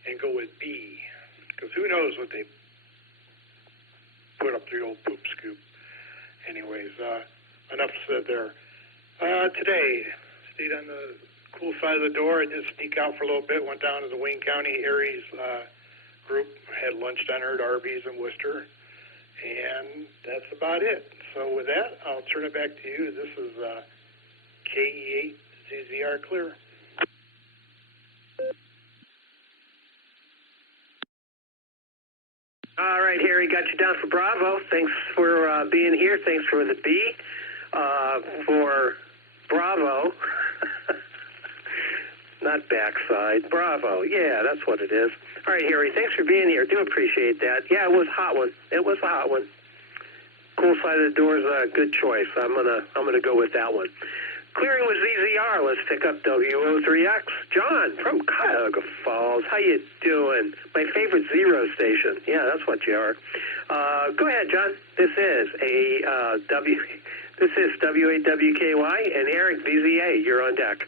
and go with B, because who knows what they put up the old poop scoop. Anyways, enough said there. Today, stayed on the cool side of the door. I did sneak out for a little bit, went down to the Wayne County Aries group, had lunch down there at Arby's in Worcester, and that's about it. So with that, I'll turn it back to you. This is KE8ZZR clear. Gary got you down for Bravo. Thanks for being here. Thanks for the B for Bravo. Not backside. Bravo. Yeah, that's what it is. All right, Harry, thanks for being here. Do appreciate that. Yeah, it was a hot one. It was a hot one. Cool side of the door is a good choice. I'm gonna go with that one. Clearing with ZZR. Let's pick up WO3X. John from Cuyahoga Falls. How you doing? My favorite zero station. Yeah, that's what you are. Go ahead, John. This is W8WKY and Eric VZA. You're on deck.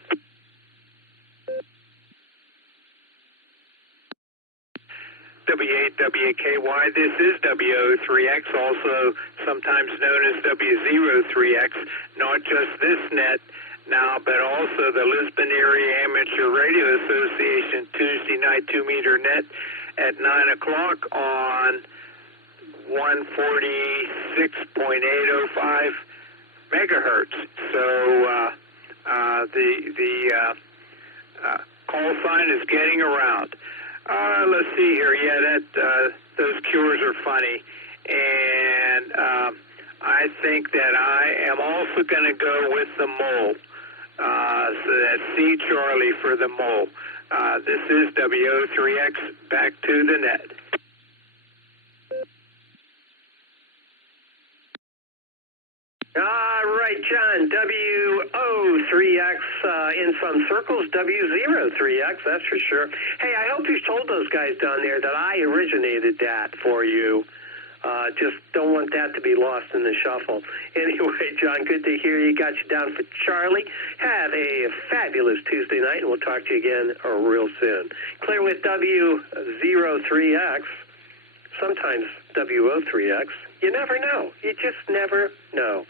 W8WKY, this is WO3X, also sometimes known as W03X, not just this net now, but also the Lisbon Area Amateur Radio Association Tuesday night 2-meter net at 9 o'clock on 146.805 megahertz. So the call sign is getting around. Let's see here. Yeah, those cures are funny, and I think that I am also going to go with the mole. So that's C Charlie for the mole. This is WO3X. Back to the net. All right, John, WO3X in some circles, W03X, that's for sure. Hey, I hope you told those guys down there that I originated that for you. Just don't want that to be lost in the shuffle. Anyway, John, good to hear you. Got you down for Charlie. Have a fabulous Tuesday night, and we'll talk to you again real soon. Clear with W03X, sometimes WO3X. You never know. You just never know.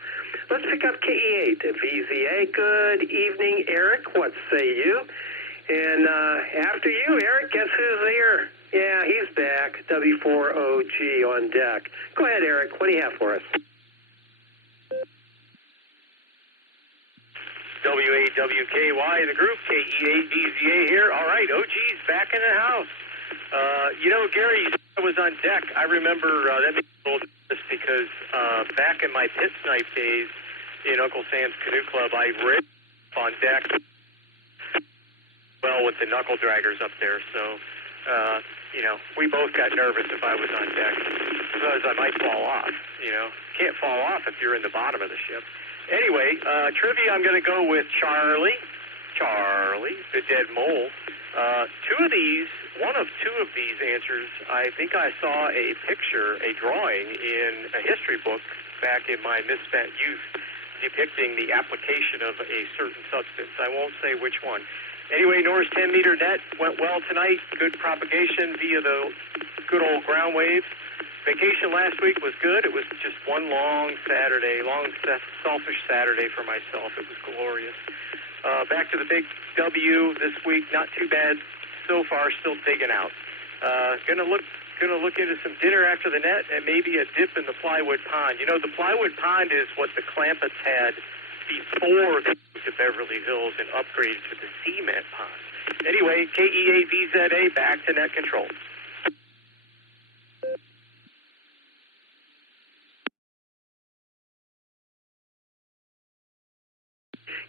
Let's pick up KE8 at VZA. Good evening, Eric. What say you? And after you, Eric, guess who's here? Yeah, he's back. W4OG on deck. Go ahead, Eric. What do you have for us? W8WKY in the group. KE8 VZA here. All right, OG's back in the house. Gary was on deck. I remember that made me a little just because back in my pit snipe days in Uncle Sam's Canoe Club, I read on deck well with the knuckle draggers up there. So, we both got nervous if I was on deck because I might fall off. Can't fall off if you're in the bottom of the ship. Anyway, trivia, I'm going to go with Charlie, the dead mole. One of two of these answers, I think I saw a picture, a drawing in a history book back in my misspent youth depicting the application of a certain substance. I won't say which one. Anyway, Norris 10-meter net went well tonight. Good propagation via the good old ground wave. Vacation last week was good. It was just one long Saturday, selfish Saturday for myself. It was glorious. Back to the big W this week. Not too bad so far. Still digging out. Gonna look into some dinner after the net and maybe a dip in the plywood pond. The plywood pond is what the Clampets had before they moved to Beverly Hills and upgraded to the cement pond. Anyway, KE8VZA back to net control.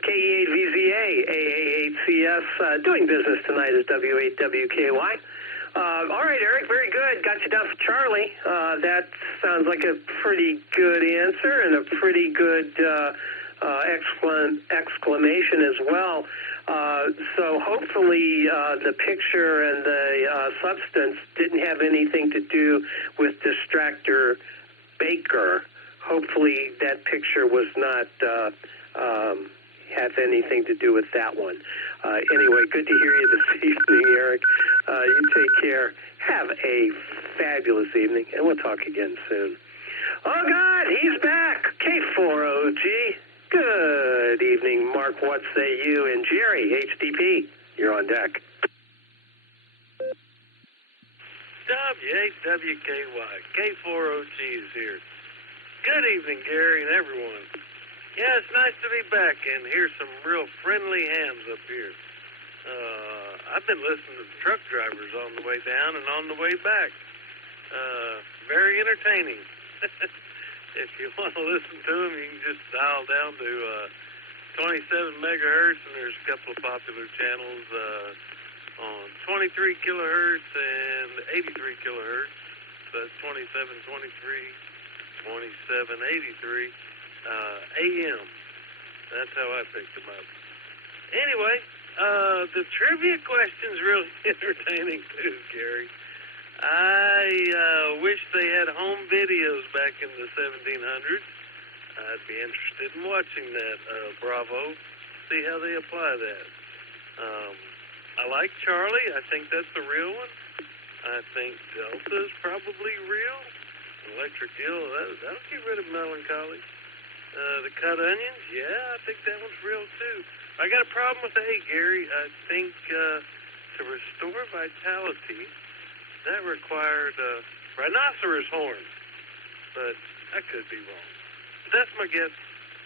KE8VZA, AA8CS, doing business tonight is W8WKY. All right, Eric, very good. Got you down for Charlie. That sounds like a pretty good answer and a pretty good exclamation as well. So hopefully the picture and the substance didn't have anything to do with Distractor Baker. Hopefully that picture was not have anything to do with that one. Anyway, good to hear you this evening, Eric. You take care. Have a fabulous evening, and we'll talk again soon. Oh, God, he's back. K4OG. Good evening, Mark. What say you? And Jerry, HDP. You're on deck. W8WKY. K4OG is here. Good evening, Gary, and everyone. Yeah, it's nice to be back and hear some real friendly hams up here. I've been listening to the truck drivers on the way down and on the way back. Very entertaining. If you want to listen to them, you can just dial down to 27 megahertz, and there's a couple of popular channels on 23 kilohertz and 83 kilohertz. So that's 27, 23, 27, 83 AM. That's how I picked them up. Anyway, the trivia question's really entertaining too, Gary. I wish they had home videos back in the 1700s. I'd be interested in watching that, Bravo, see how they apply that. I like Charlie. I think that's the real one. I think Delta's probably real. Electric Eel, that'll get rid of melancholy. The cut onions, yeah, I think that one's real too. I got a problem with A, Gary. I think to restore vitality, that required rhinoceros horns, but I could be wrong. But that's my guess.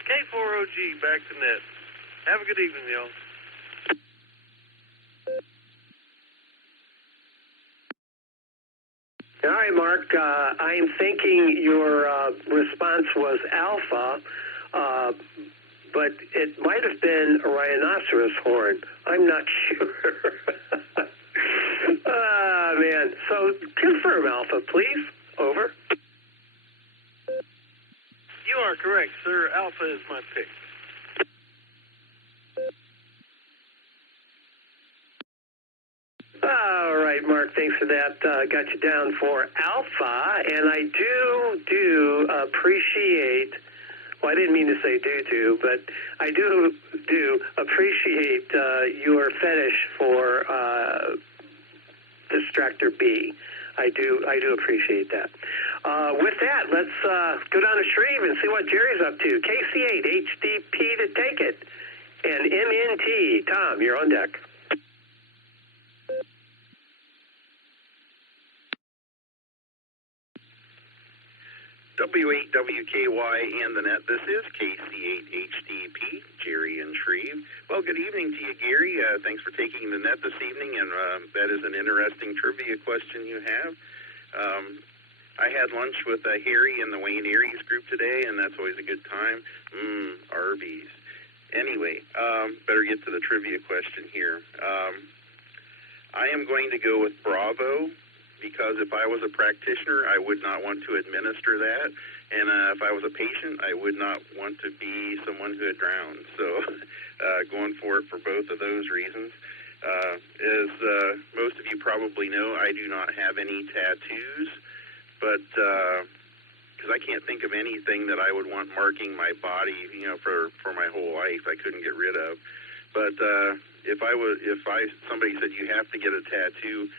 K4OG, back to net. Have a good evening, y'all. All right, Mark, I'm thinking your response was alpha, but it might have been a rhinoceros horn. I'm not sure. Man. So confirm alpha, please. Over. You are correct, sir. Alpha is my pick. All right, Mark, thanks for that. Got you down for alpha, and I do appreciate, well, I didn't mean to say do, but I do appreciate your fetish for Distractor B. I do appreciate that. With that, let's go down to Shreve and see what Jerry's up to. KC8, HDP to take it, and MNT. Tom, you're on deck. W8WKY and the net. This is KC8HDP, Jerry and Shreve. Well, good evening to you, Gary. Thanks for taking the net this evening, and that is an interesting trivia question you have. I had lunch with Harry and the Wayne Aries group today, and that's always a good time. Arby's. Anyway, better get to the trivia question here. I am going to go with Bravo, because if I was a practitioner, I would not want to administer that. And if I was a patient, I would not want to be someone who had drowned. So going for it for both of those reasons. As most of you probably know, I do not have any tattoos, but because I can't think of anything that I would want marking my body, for my whole life, I couldn't get rid of. But if somebody said you have to get a tattoo,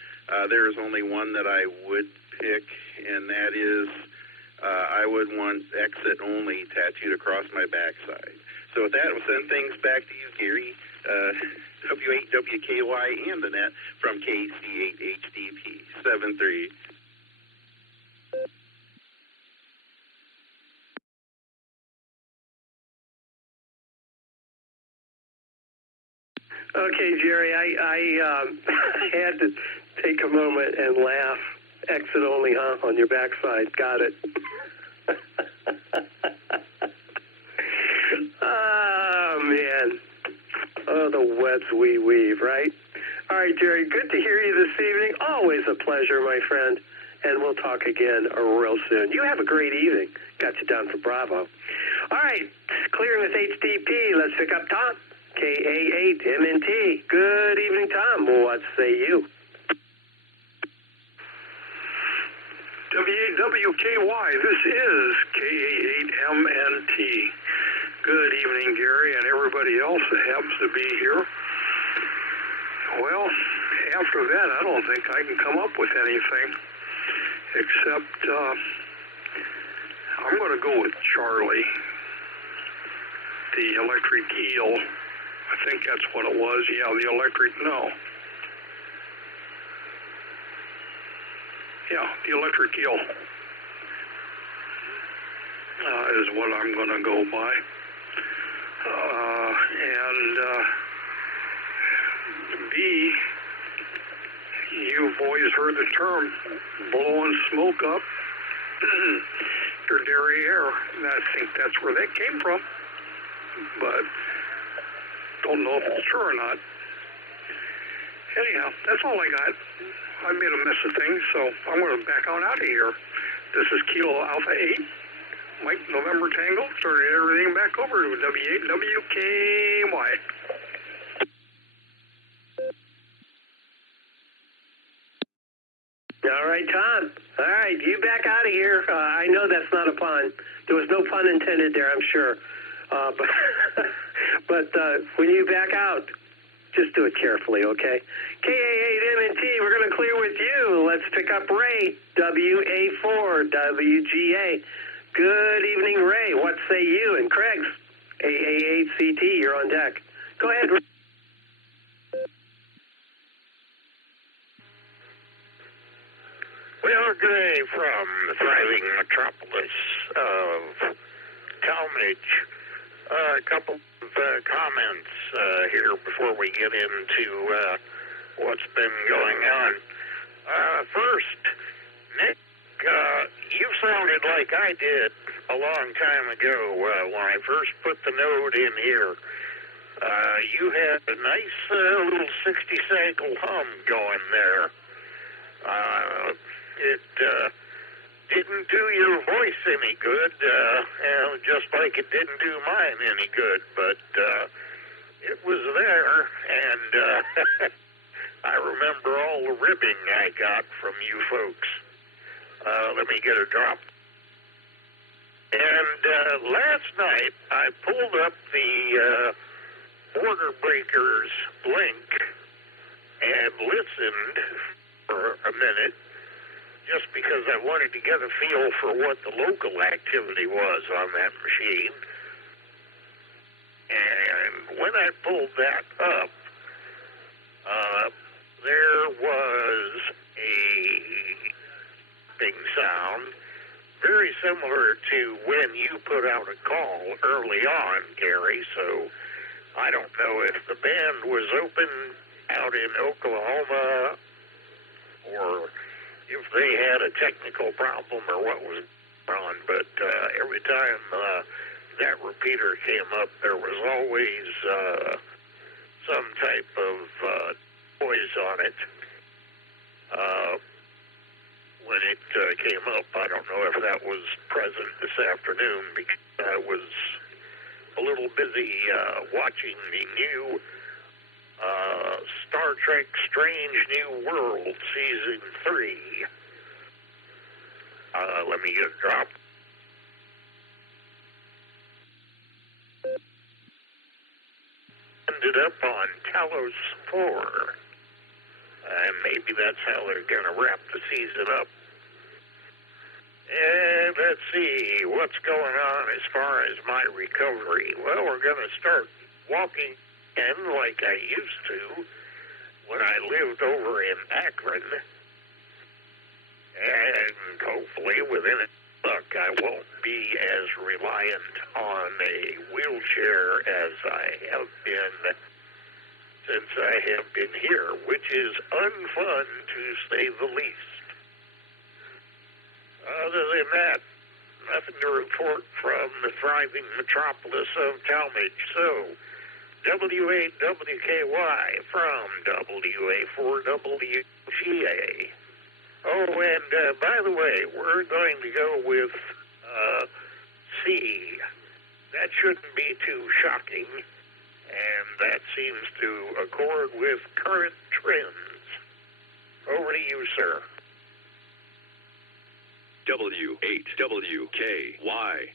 there is only one that I would pick, and that is I would want exit only tattooed across my backside. So with that, we'll send things back to you, Gary. W8WKY and the net from KC8HDP 73. Okay, Jerry, I had to take a moment and laugh. Exit only, huh, on your backside. Got it. Oh, man. Oh, the webs we weave, right? All right, Jerry, good to hear you this evening. Always a pleasure, my friend. And we'll talk again real soon. You have a great evening. Got you down for Bravo. All right, clearing with HDP. Let's pick up Tom. KA8MNT. Good evening, Tom. What say you? W8WKY. This is KA8MNT. Good evening, Gary, and everybody else that happens to be here. Well, after that, I don't think I can come up with anything, except I'm going to go with Charlie, the electric eel. I think that's what it was. Yeah, the electric, no. Yeah, the electric eel is what I'm going to go by. And B, you've always heard the term blowing smoke up your derriere, and I think that's where that came from. But don't know if it's true or not. Anyhow, that's all I got. I made a mess of things, so I'm going to back on out of here. This is Kilo Alpha 8, Mike November Tango, turning everything back over to W8WKY. All right, Tom. All right, you back out of here. I know that's not a pun. There was no pun intended there, I'm sure. But when you back out, just do it carefully, okay? KA8MNT, we're going to clear with you. Let's pick up Ray, WA4WGA. Good evening, Ray. What say you? And Craig's AA8CT, you're on deck. Go ahead, Ray. Well, Gray from the thriving metropolis of Talmadge. A couple of comments here before we get into what's been going on. First, Nick, you sounded like I did a long time ago when I first put the node in here. You had a nice little 60-cycle hum going there. It didn't do your voice any good, just like it didn't do mine any good, but it was there, and I remember all the ribbing I got from you folks. Let me get a drop. And last night, I pulled up the Border Breakers link and listened for a minute, just because I wanted to get a feel for what the local activity was on that machine. And when I pulled that up, there was a big sound very similar to when you put out a call early on, Gary. So I don't know if the band was open out in Oklahoma or if they had a technical problem or what was on, but every time that repeater came up, there was always some type of noise on it. When it came up, I don't know if that was present this afternoon because I was a little busy watching the new Star Trek Strange New World Season 3. Let me get a drop. Ended up on Talos 4. And maybe that's how they're going to wrap the season up. And let's see what's going on as far as my recovery. Well, we're going to start walking again like I used to when I lived over in Akron. And hopefully within a buck I won't be as reliant on a wheelchair as I have been since I have been here, which is unfun to say the least. Other than that, nothing to report from the thriving metropolis of Talmadge. So, W8WKY from WA4WGA. Oh, and by the way, we're going to go with C. That shouldn't be too shocking, and that seems to accord with current trends. Over to you, sir. W8WKY.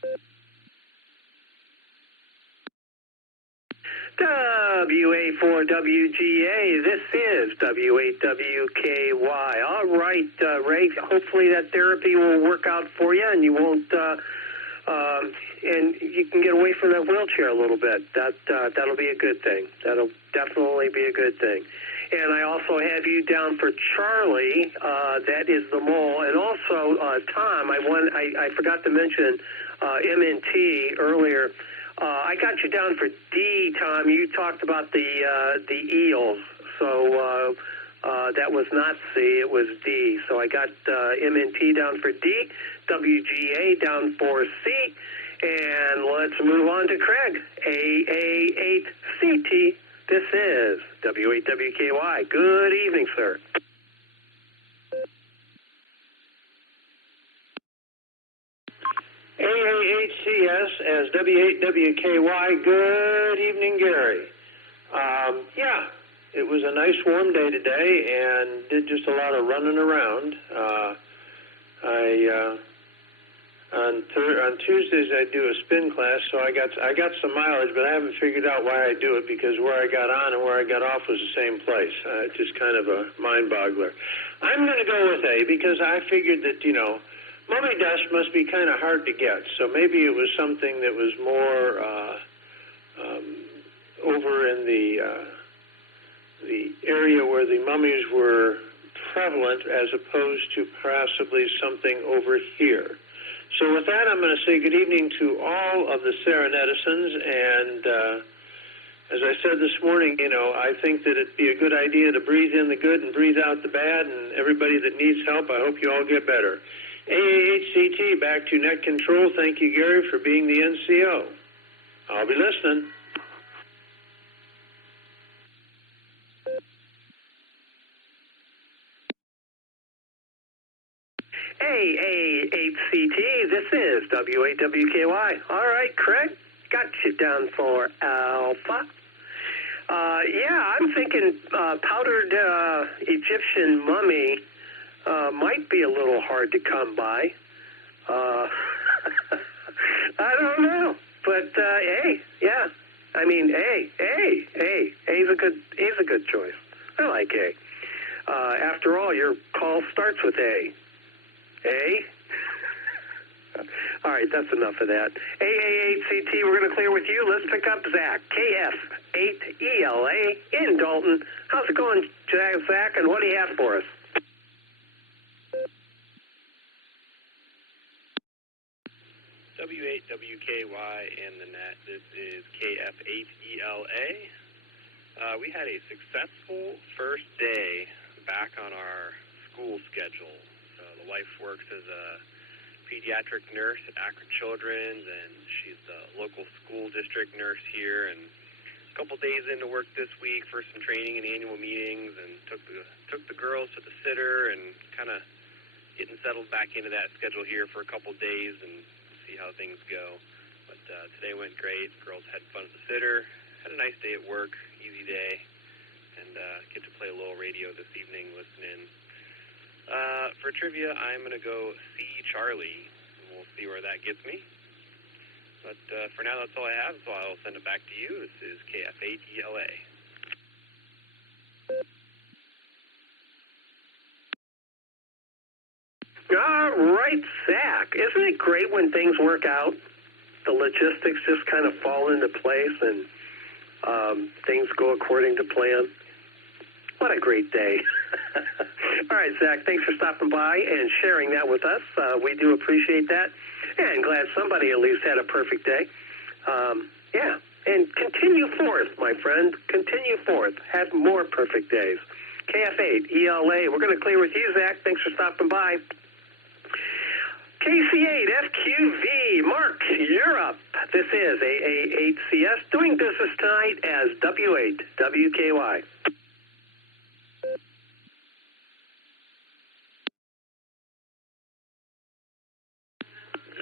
WA4WGA, this is W8WKY. All right, Ray, hopefully that therapy will work out for you and you won't, and you can get away from that wheelchair a little bit. That'll be a good thing. That'll definitely be a good thing. And I also have you down for Charlie, that is the mole, and also Tom. I forgot to mention MNT earlier. I got you down for D, Tom. You talked about the eels. So That was not C, it was D. So I got MNT down for D, WGA down for C, and let's move on to Craig. AA8CT, this is W8WKY. Good evening, sir. AA8CS as W8WKY. Good evening, Gary. Yeah, it was a nice warm day today and did just a lot of running around. On Tuesdays I do a spin class, so I got some mileage, but I haven't figured out why I do it because where I got on and where I got off was the same place. It's just kind of a mind-boggler. I'm going to go with A because I figured that, mummy dust must be kind of hard to get, so maybe it was something that was more over in the area where the mummies were prevalent as opposed to possibly something over here. So with that, I'm going to say good evening to all of the Serenettisons, and as I said this morning, I think that it'd be a good idea to breathe in the good and breathe out the bad, and everybody that needs help, I hope you all get better. AA8CT, back to net control. Thank you, Gary, for being the NCO. I'll be listening. AA8CT, this is W8WKY. All right, Craig, got you down for Alpha. Yeah, I'm thinking powdered Egyptian mummy might be a little hard to come by. I don't know, but A, yeah. I mean, A's a good choice. I like A. After all, your call starts with A. A? All right, that's enough of that. AA8CT, we're going to clear with you. Let's pick up Zach, KF8ELA in Dalton. How's it going, Zach, and what do you have for us? W8WKY in the net. This is KF8ELA. We had a successful first day back on our school schedule. So the wife works as a pediatric nurse at Akron Children's, and she's the local school district nurse here. And a couple days into work this week for some training and annual meetings, and took the girls to the sitter and kind of getting settled back into that schedule here for a couple days and see how things go. But today went great. Girls had fun at the sitter. Had a nice day at work, easy day, and get to play a little radio this evening, listening. For trivia, I'm going to go C Charlie, and we'll see where that gets me. But for now, that's all I have, so I'll send it back to you. This is KF8ELA. All right, Zach. Isn't it great when things work out? The logistics just kind of fall into place and things go according to plan. What a great day. All right, Zach, thanks for stopping by and sharing that with us. We do appreciate that, and glad somebody at least had a perfect day. Yeah, and continue forth, my friend. Continue forth. Have more perfect days. KF8ELA, we're going to clear with you, Zach. Thanks for stopping by. KC8FQV, Mark, you're up. This is AA8CS, doing business tonight as W8WKY.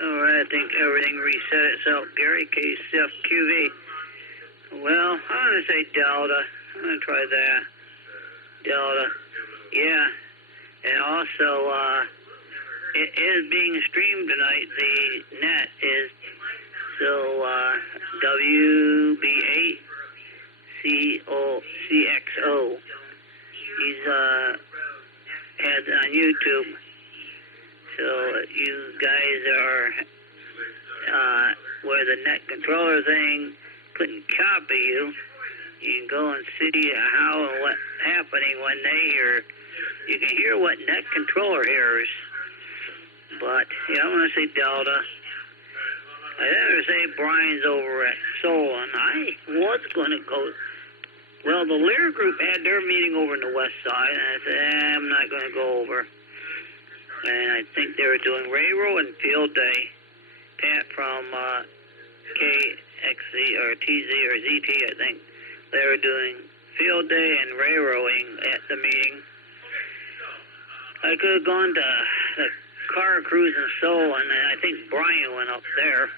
All right, I think everything reset itself. Gary, KCFQV. Well, I'm going to say Delta. I'm going to try that. Delta. Yeah. And also, it is being streamed tonight. The net is so WB8CXO. He's has it on YouTube. So you guys are where the net controller thing couldn't copy you. You can go and see how and what's happening when they hear. You can hear what net controller hears. But yeah, I'm going to say Delta. I better say Brian's over at Solon. I was going to go Well, the Lear Group had their meeting over in the west side, and I said, I'm not going to go over. And I think they were doing Railroad and Field Day. Pat from KXZ or TZ or ZT, I think, they were doing Field Day and railroading at the meeting. I could have gone to the car cruise and so, and I think Brian went up there.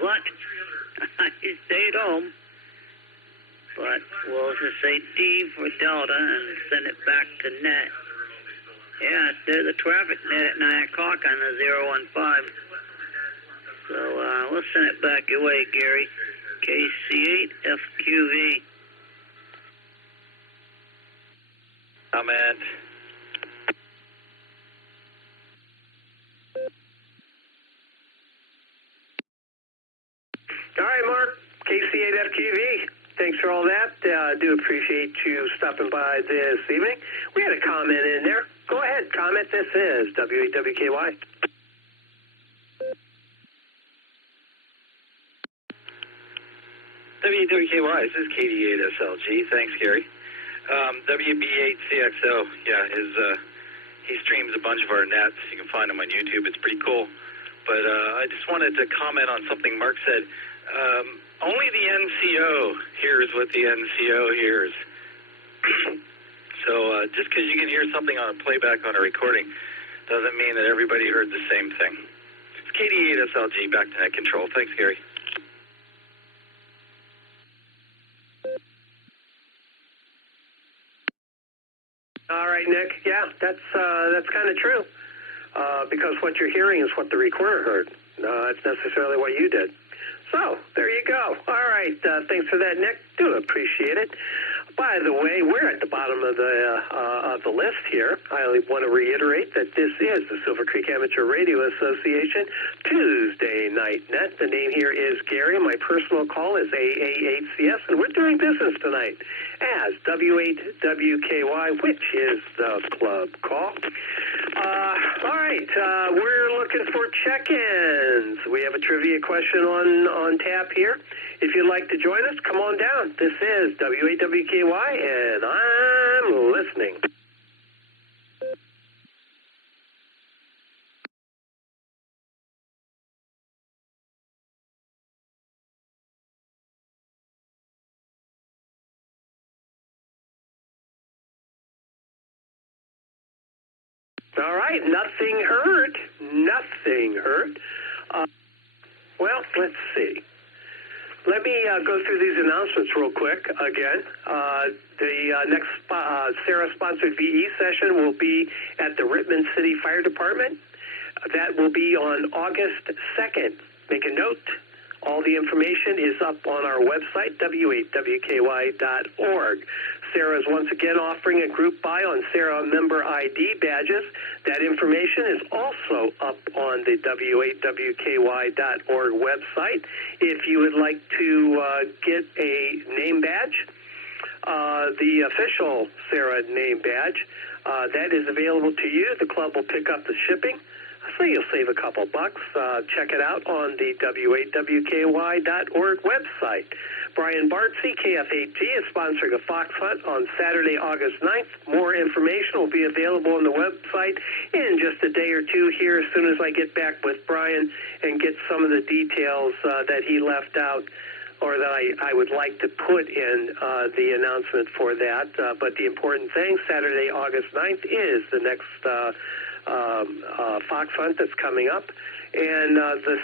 But he stayed home. But we'll just say D for Delta and send it back to net. Yeah, there's a traffic net at 9 o'clock on the 015. So we'll send it back your way, Gary. KC8FQV. Comment. All right, Mark. KC8FQV. Thanks for all that. I do appreciate you stopping by this evening. We had a comment in there. Go ahead, comment. This is W8WKY. W8WKY, this is KD8SLG. Thanks, Gary. WB8CXO, yeah, he streams a bunch of our nets. You can find him on YouTube. It's pretty cool. But I just wanted to comment on something Mark said. Only the NCO hears what the NCO hears. So just because you can hear something on a playback on a recording doesn't mean that everybody heard the same thing. It's KD8SLG, back to net control. Thanks, Gary. All right, Nick. Yeah, that's kind of true. Because what you're hearing is what the recorder heard. It's necessarily what you did. So, there you go. All right, thanks for that, Nick. Do appreciate it. By the way, we're at the bottom of the list here. I want to reiterate that this is the Silvercreek Amateur Radio Association Tuesday Night Net. The name here is Gary. My personal call is AA8CS, and we're doing business tonight as W8WKY, which is the club call. All right, we're looking for check-ins. We have a trivia question on tap here. If you'd like to join us, come on down. This is W8WKY, and I'm listening. All right, nothing heard. Nothing heard. Well, let's see. Let me go through these announcements real quick again. The next Sarah-sponsored VE session will be at the Richmond City Fire Department. That will be on August 2nd. Make a note. All the information is up on our website, w8wky.org. Sarah is once again offering a group buy on Sarah member ID badges. That information is also up on the w8wky.org website. If you would like to get a name badge, the official Sarah name badge, that is available to you. The club will pick up the shipping. So you'll save a couple bucks. Check it out on the w8wky.org website. Brian Bartsey, KF8G, is sponsoring a fox hunt on Saturday, August 9th. More information will be available on the website in just a day or two here as soon as I get back with Brian and get some of the details that he left out or that I would like to put in the announcement for that. But the important thing, Saturday, August 9th, is the next fox hunt that's coming up, and this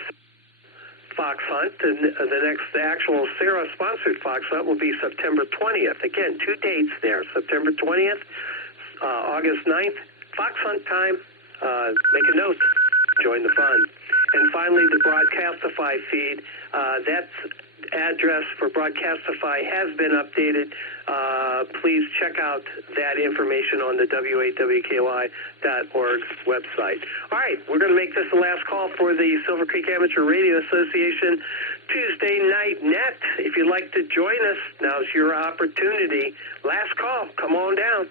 fox hunt, the next actual Sarah-sponsored fox hunt will be September 20th. Again, 2 dates there, September 20th, August 9th, fox hunt time. Make a note, join the fun. And finally, the Broadcastify feed, that's address for Broadcastify has been updated. Please check out that information on the w8wky.org website. All right, we're going to make this the last call for the Silvercreek Amateur Radio Association Tuesday Night Net. If you'd like to join us, now's your opportunity. Last call. Come on down.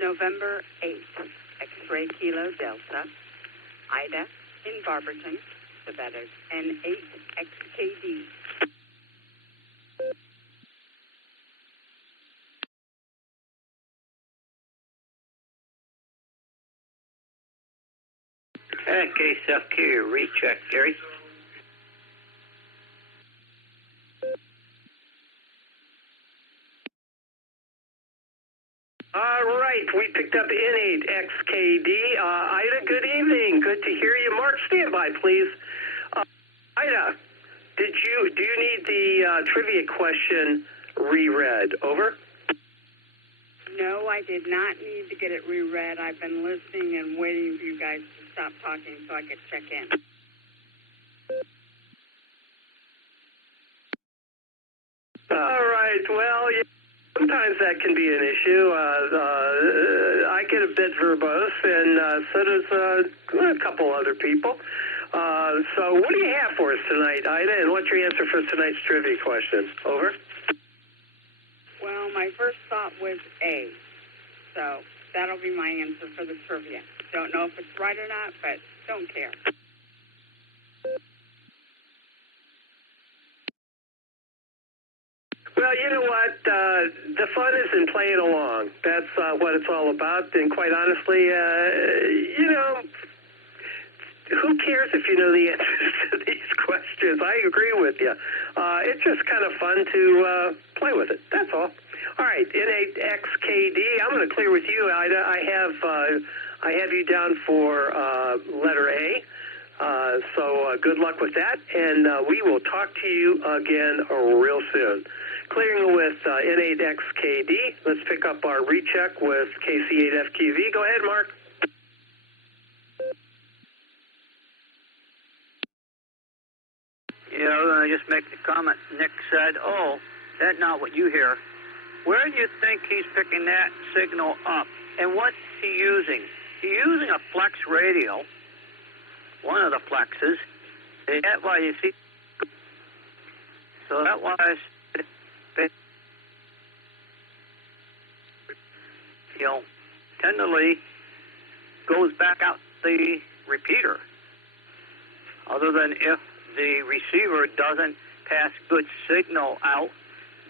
November 8th, X-Ray Kilo Delta, Ida in Barberton, So that is N8XKD. KCFQ, recheck, Gary. All right, we picked up N8XKD. Ida, good evening. Good to hear you. Mark, stand by, please. Ida, do you need the trivia question reread? Over. No, I did not need to get it reread. I've been listening and waiting for you guys to stop talking so I could check in. All right, well, yeah, sometimes that can be an issue. I get a bit verbose, and so does a couple other people. So what do you have for us tonight, Ida, and what's your answer for tonight's trivia question? Over. Well, my first thought was A, so that'll be my answer for the trivia. Don't know if it's right or not, but don't care. Well, you know what? The fun is in playing along. That's what it's all about. And quite honestly, who cares if you know the answers to these questions? I agree with you. It's just kind of fun to play with it. That's all. All right, N8XKD. I'm going to clear with you, Ida. I have you down for letter A. So good luck with that, and we will talk to you again real soon. Clearing with N8XKD. Let's pick up our recheck with KC8FQV. Go ahead, Mark. Yeah, I was going to just make the comment. Nick said, oh, that's not what you hear. Where do you think he's picking that signal up? And what's he using? He's using a flex radio, one of the flexes. That's why you see. So that was, tenderly goes back out the repeater. Other than if the receiver doesn't pass good signal out,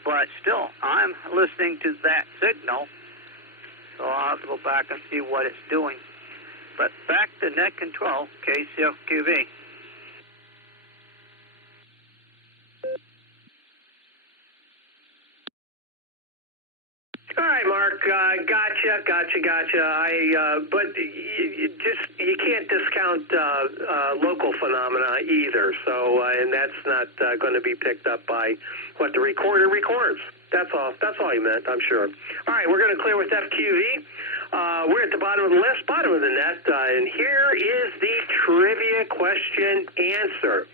but still, I'm listening to that signal, so I'll have to go back and see what it's doing. But back to net control, KCFQV. All right, Mark. Gotcha. But you can't discount local phenomena either. So, and that's not going to be picked up by what the recorder records. That's all you meant, I'm sure. All right, we're going to clear with FQV. We're at the bottom of the list, bottom of the net, and here is the trivia question answer.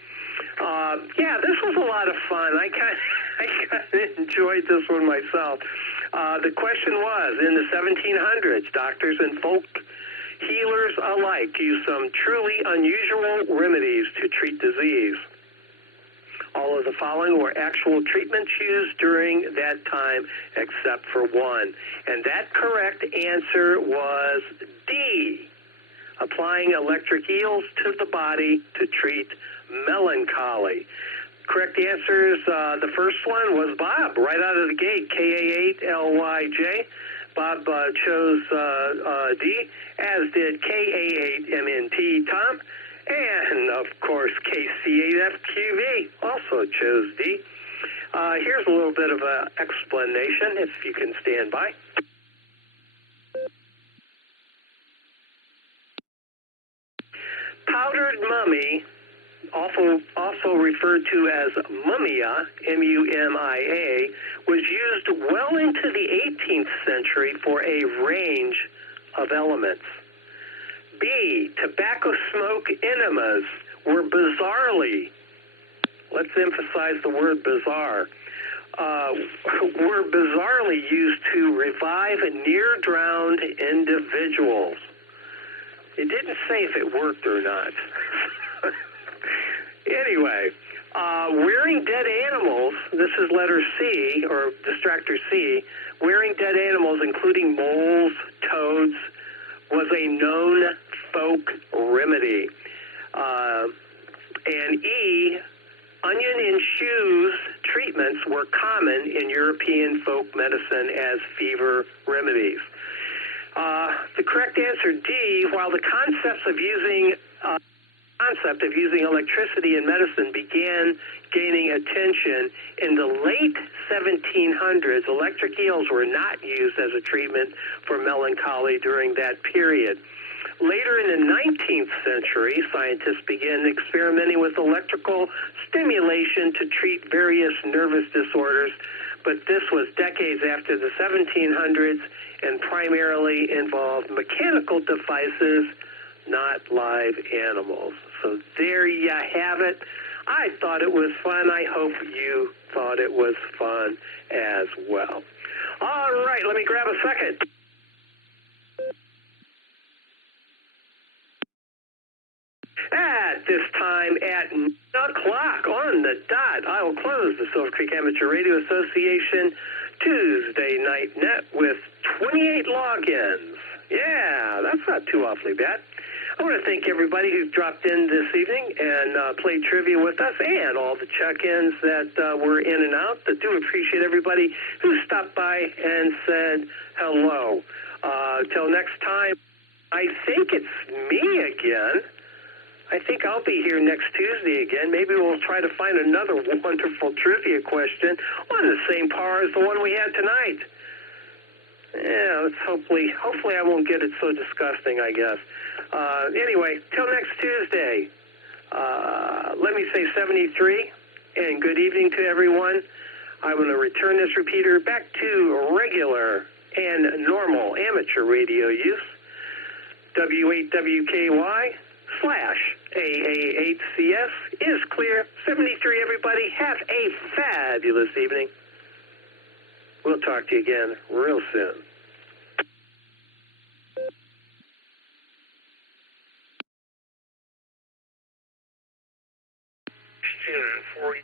Yeah, this was a lot of fun. I kind of enjoyed this one myself. The question was, in the 1700s, doctors and folk healers alike used some truly unusual remedies to treat disease. All of the following were actual treatments used during that time, except for one. And that correct answer was D, applying electric eels to the body to treat melancholy. Correct answers, the first one was Bob, right out of the gate, K-A-8-L-Y-J. Bob chose D, as did K-A-8-M-N-T, Tom. And, of course, KC8FQV also chose D. Here's a little bit of an explanation, if you can stand by. Powdered mummy, also referred to as mummia, M-U-M-I-A, was used well into the 18th century for a range of elements. B, tobacco smoke enemas were bizarrely, let's emphasize the word bizarre, were bizarrely used to revive near-drowned individuals. It didn't say if it worked or not. Anyway, wearing dead animals, this is letter C, or distractor C, wearing dead animals, including moles, toads, was a known folk remedy. And E, onion in shoes treatments were common in European folk medicine as fever remedies. The correct answer, D, while the concept of using electricity in medicine began gaining attention in the late 1700s, electric eels were not used as a treatment for melancholy during that period. Later in the 19th century, scientists began experimenting with electrical stimulation to treat various nervous disorders, but this was decades after the 1700s and primarily involved mechanical devices, not live animals. So there you have it. I thought it was fun. I hope you thought it was fun as well. All right, let me grab a second. At this time, at 9 o'clock on the dot, I will close the Silvercreek Amateur Radio Association Tuesday Night Net with 28 logins. Yeah, that's not too awfully bad. I want to thank everybody who dropped in this evening and played trivia with us, and all the check-ins that were in and out. I do appreciate everybody who stopped by and said hello. Till next time, I think it's me again. I think I'll be here next Tuesday again. Maybe we'll try to find another wonderful trivia question on the same par as the one we had tonight. Yeah, let's hopefully I won't get it so disgusting, I guess. Anyway, till next Tuesday, let me say 73, and good evening to everyone. I'm going to return this repeater back to regular and normal amateur radio use. W8WKY/AA8CS is clear. 73, everybody. Have a fabulous evening. We'll talk to you again real soon. Question for you.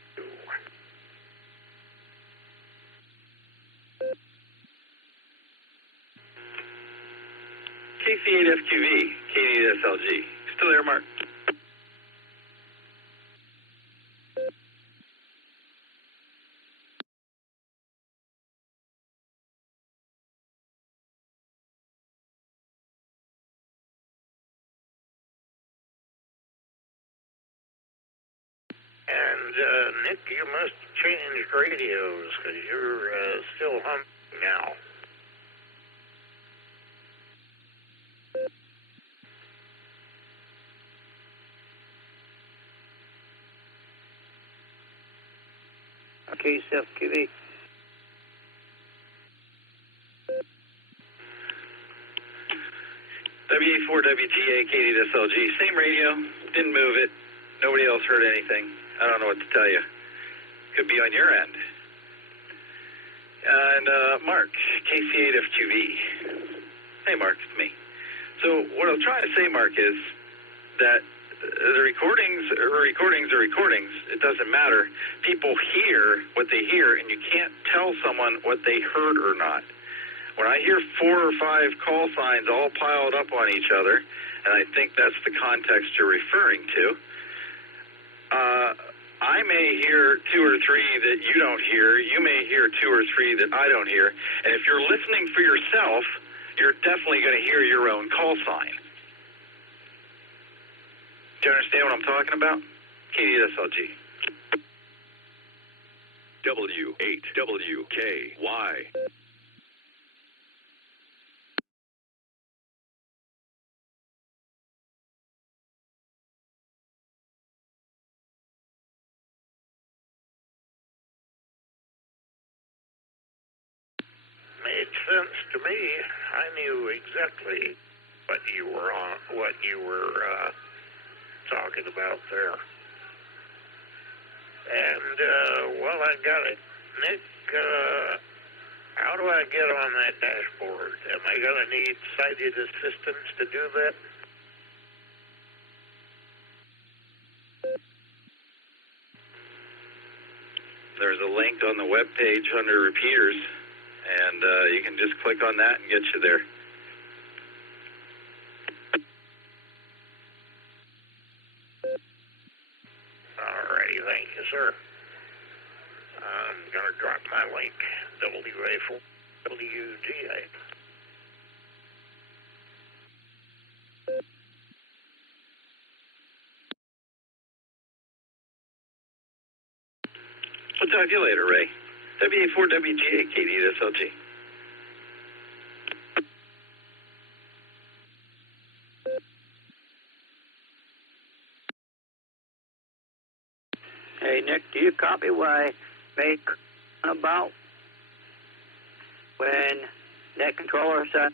KC8FQV, KDSLG. Still there, Mark? And, Nick, you must have changed radios because you're still humming now. KCFQV. WA4WTA, KDSLG. Same radio. Didn't move it. Nobody else heard anything. I don't know what to tell you. Could be on your end. And Mark, KC8FQV. Hey, Mark, it's me. So what I'm trying to say, Mark, is that the recordings are recordings. It doesn't matter. People hear what they hear, and you can't tell someone what they heard or not. When I hear 4 or 5 call signs all piled up on each other, and I think that's the context you're referring to, I may hear 2 or 3 that you don't hear. You may hear 2 or 3 that I don't hear. And if you're listening for yourself, you're definitely going to hear your own call sign. Do you understand what I'm talking about? KDSLG. W8WKY. Made sense to me. I knew exactly what you were talking about there. And, well, I got it. Nick, how do I get on that dashboard? Am I going to need sighted assistance to do that? There's a link on the web page under repeaters, and you can just click on that and get you there. sir. I'm going to drop my link, WA4 WGA. We'll talk to you later, Ray. WA4 WGA, KDSLG. Hey, Nick, do you copy what I make about when net controller set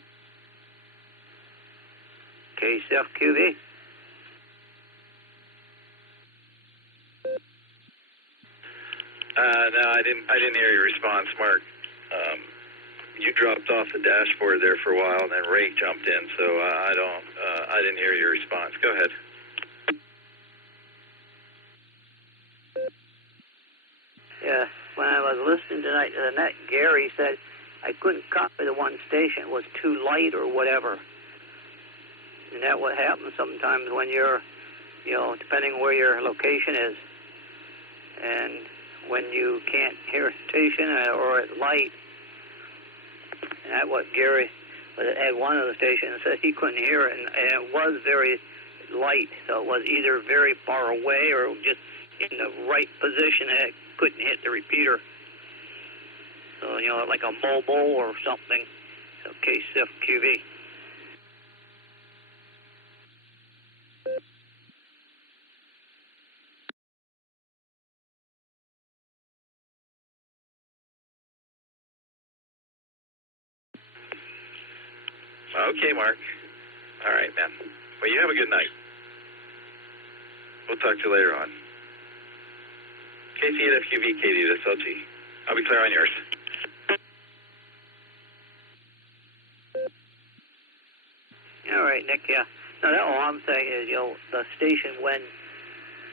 KCFQV? No, I didn't hear your response, Mark. You dropped off the dashboard there for a while, and then Ray jumped in, so I didn't hear your response. Go ahead. Yeah, when I was listening tonight to the net, Gary said I couldn't copy the one station. It was too light or whatever. And that what happens sometimes when you're, depending where your location is. And when you can't hear a station or at light. And that's what Gary had one of the stations said he couldn't hear it, and it was very light. So it was either very far away or just in the right position that it couldn't hit the repeater. So, like a mobile or something. So KCFQV. Okay, Mark. All right, man. Well, you have a good night. We'll talk to you later on. KCFQV, KDSLG. I'll be clear on yours. All right, Nick, yeah. Now, all I'm saying is, the station when,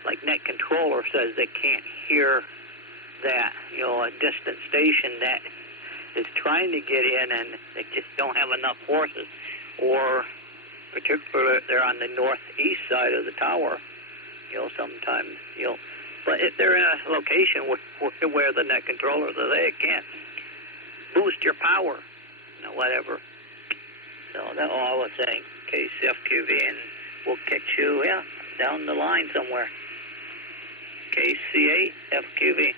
like, net controller says they can't hear that, a distant station that is trying to get in and they just don't have enough horses, or particularly they're on the northeast side of the tower, sometimes, but if they're in a location where the net controller, so they can't boost your power, whatever. So that's all I was saying. KCFQV, and we'll catch you, down the line somewhere. KC8FQV.